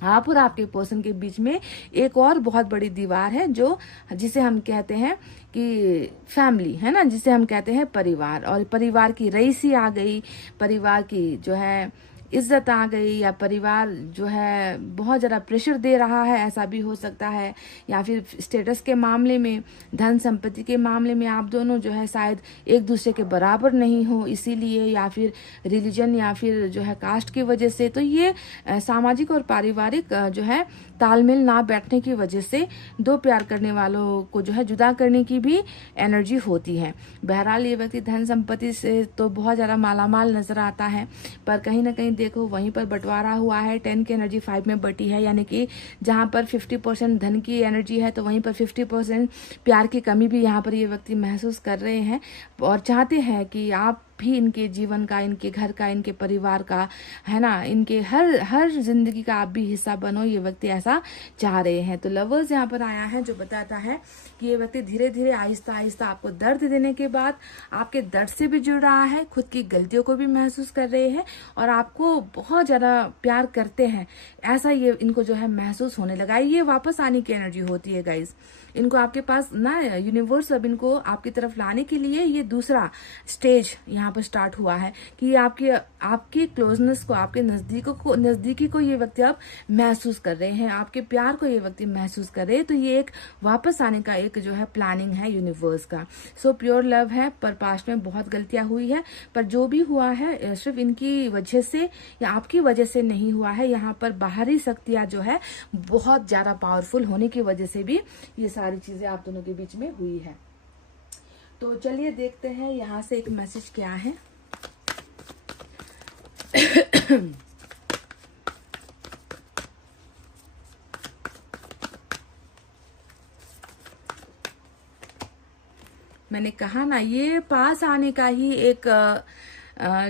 आप और आपके पर्सन के बीच में एक और बहुत बड़ी दीवार है, जो जिसे हम कहते हैं कि फैमिली, है ना, जिसे हम कहते हैं परिवार। और परिवार की रईसी आ गई, परिवार की जो है इज्जत आ गई, या परिवार जो है बहुत ज़्यादा प्रेशर दे रहा है, ऐसा भी हो सकता है। या फिर स्टेटस के मामले में, धन संपत्ति के मामले में आप दोनों जो है शायद एक दूसरे के बराबर नहीं हो, इसीलिए, या फिर रिलीजन या फिर जो है कास्ट की वजह से। तो ये सामाजिक और पारिवारिक जो है तालमेल ना बैठने की वजह से 2 प्यार करने वालों को जो है जुदा करने की भी एनर्जी होती है। बहरहाल ये व्यक्ति धन संपत्ति से तो बहुत ज़्यादा मालामाल नजर आता है, पर कहीं ना कहीं देखो वहीं पर बंटवारा हुआ है। 10 की एनर्जी 5 में बटी है, यानी कि जहां पर 50% धन की एनर्जी है तो वहीं पर 50% प्यार की कमी भी यहाँ पर ये व्यक्ति महसूस कर रहे हैं, और चाहते हैं कि आप भी इनके जीवन का, इनके घर का, इनके परिवार का, है ना, इनके हर जिंदगी का आप भी हिस्सा बनो, ये व्यक्ति ऐसा चाह रहे हैं। तो लवर्स यहाँ पर आया है जो बताता है कि ये व्यक्ति धीरे धीरे आहिस्ता आहिस्ता आपको दर्द देने के बाद आपके दर्द से भी जुड़ रहा है, खुद की गलतियों को भी महसूस कर रहे हैं और आपको बहुत ज्यादा प्यार करते हैं, ऐसा ये इनको जो है महसूस होने लगा है। ये वापस आने की एनर्जी होती है गाइज। इनको आपके पास ना, यूनिवर्स अब इनको आपकी तरफ लाने के लिए ये दूसरा स्टेज यहाँ पर स्टार्ट हुआ है कि आपकी क्लोजनेस को, आपके नजदीकी को ये व्यक्ति अब महसूस कर रहे हैं, आपके प्यार को ये व्यक्ति महसूस कर रहे हैं। तो ये एक वापस आने का एक जो है प्लानिंग है यूनिवर्स का। सो प्योर लव है, पर पास्ट में बहुत गलतियां हुई है, पर जो भी हुआ है सिर्फ इनकी वजह से या आपकी वजह से नहीं हुआ है। यहाँ पर बाहरी शक्तियां जो है बहुत ज्यादा पावरफुल होने की वजह से भी ये सारी चीजें आप दोनों के बीच में हुई है। तो चलिए देखते हैं यहाँ से एक मैसेज क्या है। मैंने कहा ना, ये पास आने का ही एक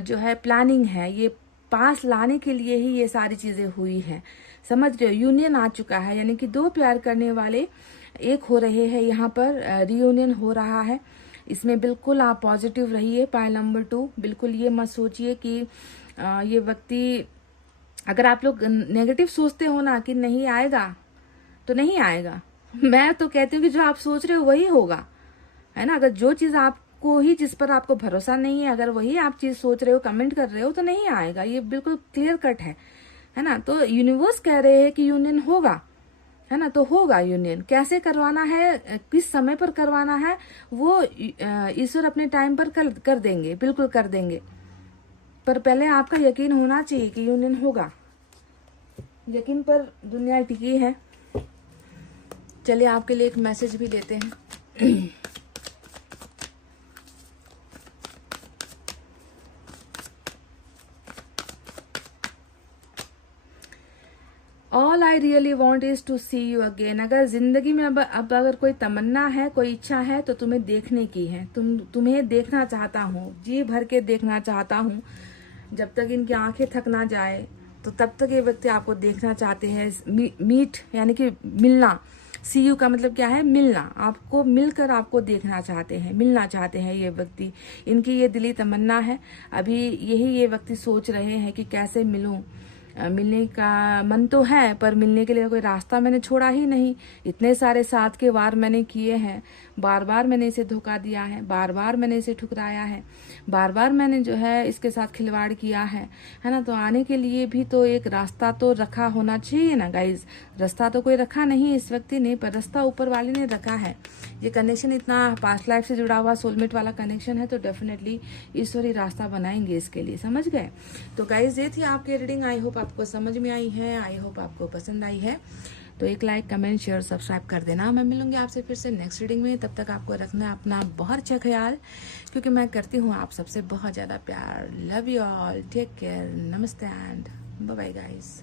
जो है प्लानिंग है, ये पास लाने के लिए ही ये सारी चीजें हुई हैं, समझ रहे हो। यूनियन आ चुका है, यानी कि दो प्यार करने वाले एक हो रहे हैं, यहाँ पर रियूनियन हो रहा है। इसमें बिल्कुल आप पॉजिटिव रहिए। पॉइंट नंबर 2, बिल्कुल ये मत सोचिए कि ये व्यक्ति, अगर आप लोग नेगेटिव सोचते हो ना कि नहीं आएगा तो नहीं आएगा, मैं तो कहती हूँ कि जो आप सोच रहे हो वही होगा, है ना। अगर जो चीज आपको ही, जिस पर आपको भरोसा नहीं है, अगर वही आप चीज सोच रहे हो, कमेंट कर रहे हो, तो नहीं आएगा। ये बिल्कुल क्लियर कट है ना। तो यूनिवर्स कह रहे हैं कि यूनियन होगा, है ना। तो होगा यूनियन। कैसे करवाना है, किस समय पर करवाना है, वो ईश्वर अपने टाइम पर कर देंगे, बिल्कुल कर देंगे। पर पहले आपका यकीन होना चाहिए कि यूनियन होगा। यकीन पर दुनिया टिकी है। चलिए आपके लिए एक मैसेज भी लेते हैं। All I really want is to see you again. अगर जिंदगी में अब अगर कोई तमन्ना है, कोई इच्छा है, तो तुम्हें देखने की है। तुम्हें देखना चाहता हूँ, जी भर के देखना चाहता हूँ। जब तक इनकी आंखें थक ना जाए तो तब तक ये व्यक्ति आपको देखना चाहते हैं। मीट यानी कि मिलना। सी यू का मतलब क्या है, मिलना। आपको मिलकर आपको देखना चाहते हैं, मिलना चाहते हैं ये व्यक्ति। इनकी ये दिली तमन्ना है। अभी यही ये व्यक्ति सोच रहे हैं कि कैसे मिलूं। मिलने का मन तो है, पर मिलने के लिए कोई रास्ता मैंने छोड़ा ही नहीं। इतने सारे साथ के वार मैंने किए हैं, बार बार मैंने इसे धोखा दिया है, बार बार मैंने इसे ठुकराया है, बार बार मैंने जो है इसके साथ खिलवाड़ किया है ना। तो आने के लिए भी तो एक रास्ता तो रखा होना चाहिए ना गाइज। रास्ता तो कोई रखा नहीं इस व्यक्ति ने, पर रास्ता ऊपर वाले ने रखा है। ये कनेक्शन इतना पास्ट लाइफ से जुड़ा हुआ सोलमेट वाला कनेक्शन है, तो डेफिनेटली ईश्वरी रास्ता बनाएंगे इसके लिए, समझ गए। तो गाइज ये थी आपकी रीडिंग। आई होप आपको समझ में आई है, आई होप आपको पसंद आई है। तो एक लाइक, कमेंट, शेयर, सब्सक्राइब कर देना। मैं मिलूंगी आपसे फिर से नेक्स्ट रीडिंग में। तब तक आपको रखना अपना बहुत अच्छा ख्याल, क्योंकि मैं करती हूँ आप सबसे बहुत ज्यादा प्यार। Love you all, take care, नमस्ते एंड बाय बाय गाइस।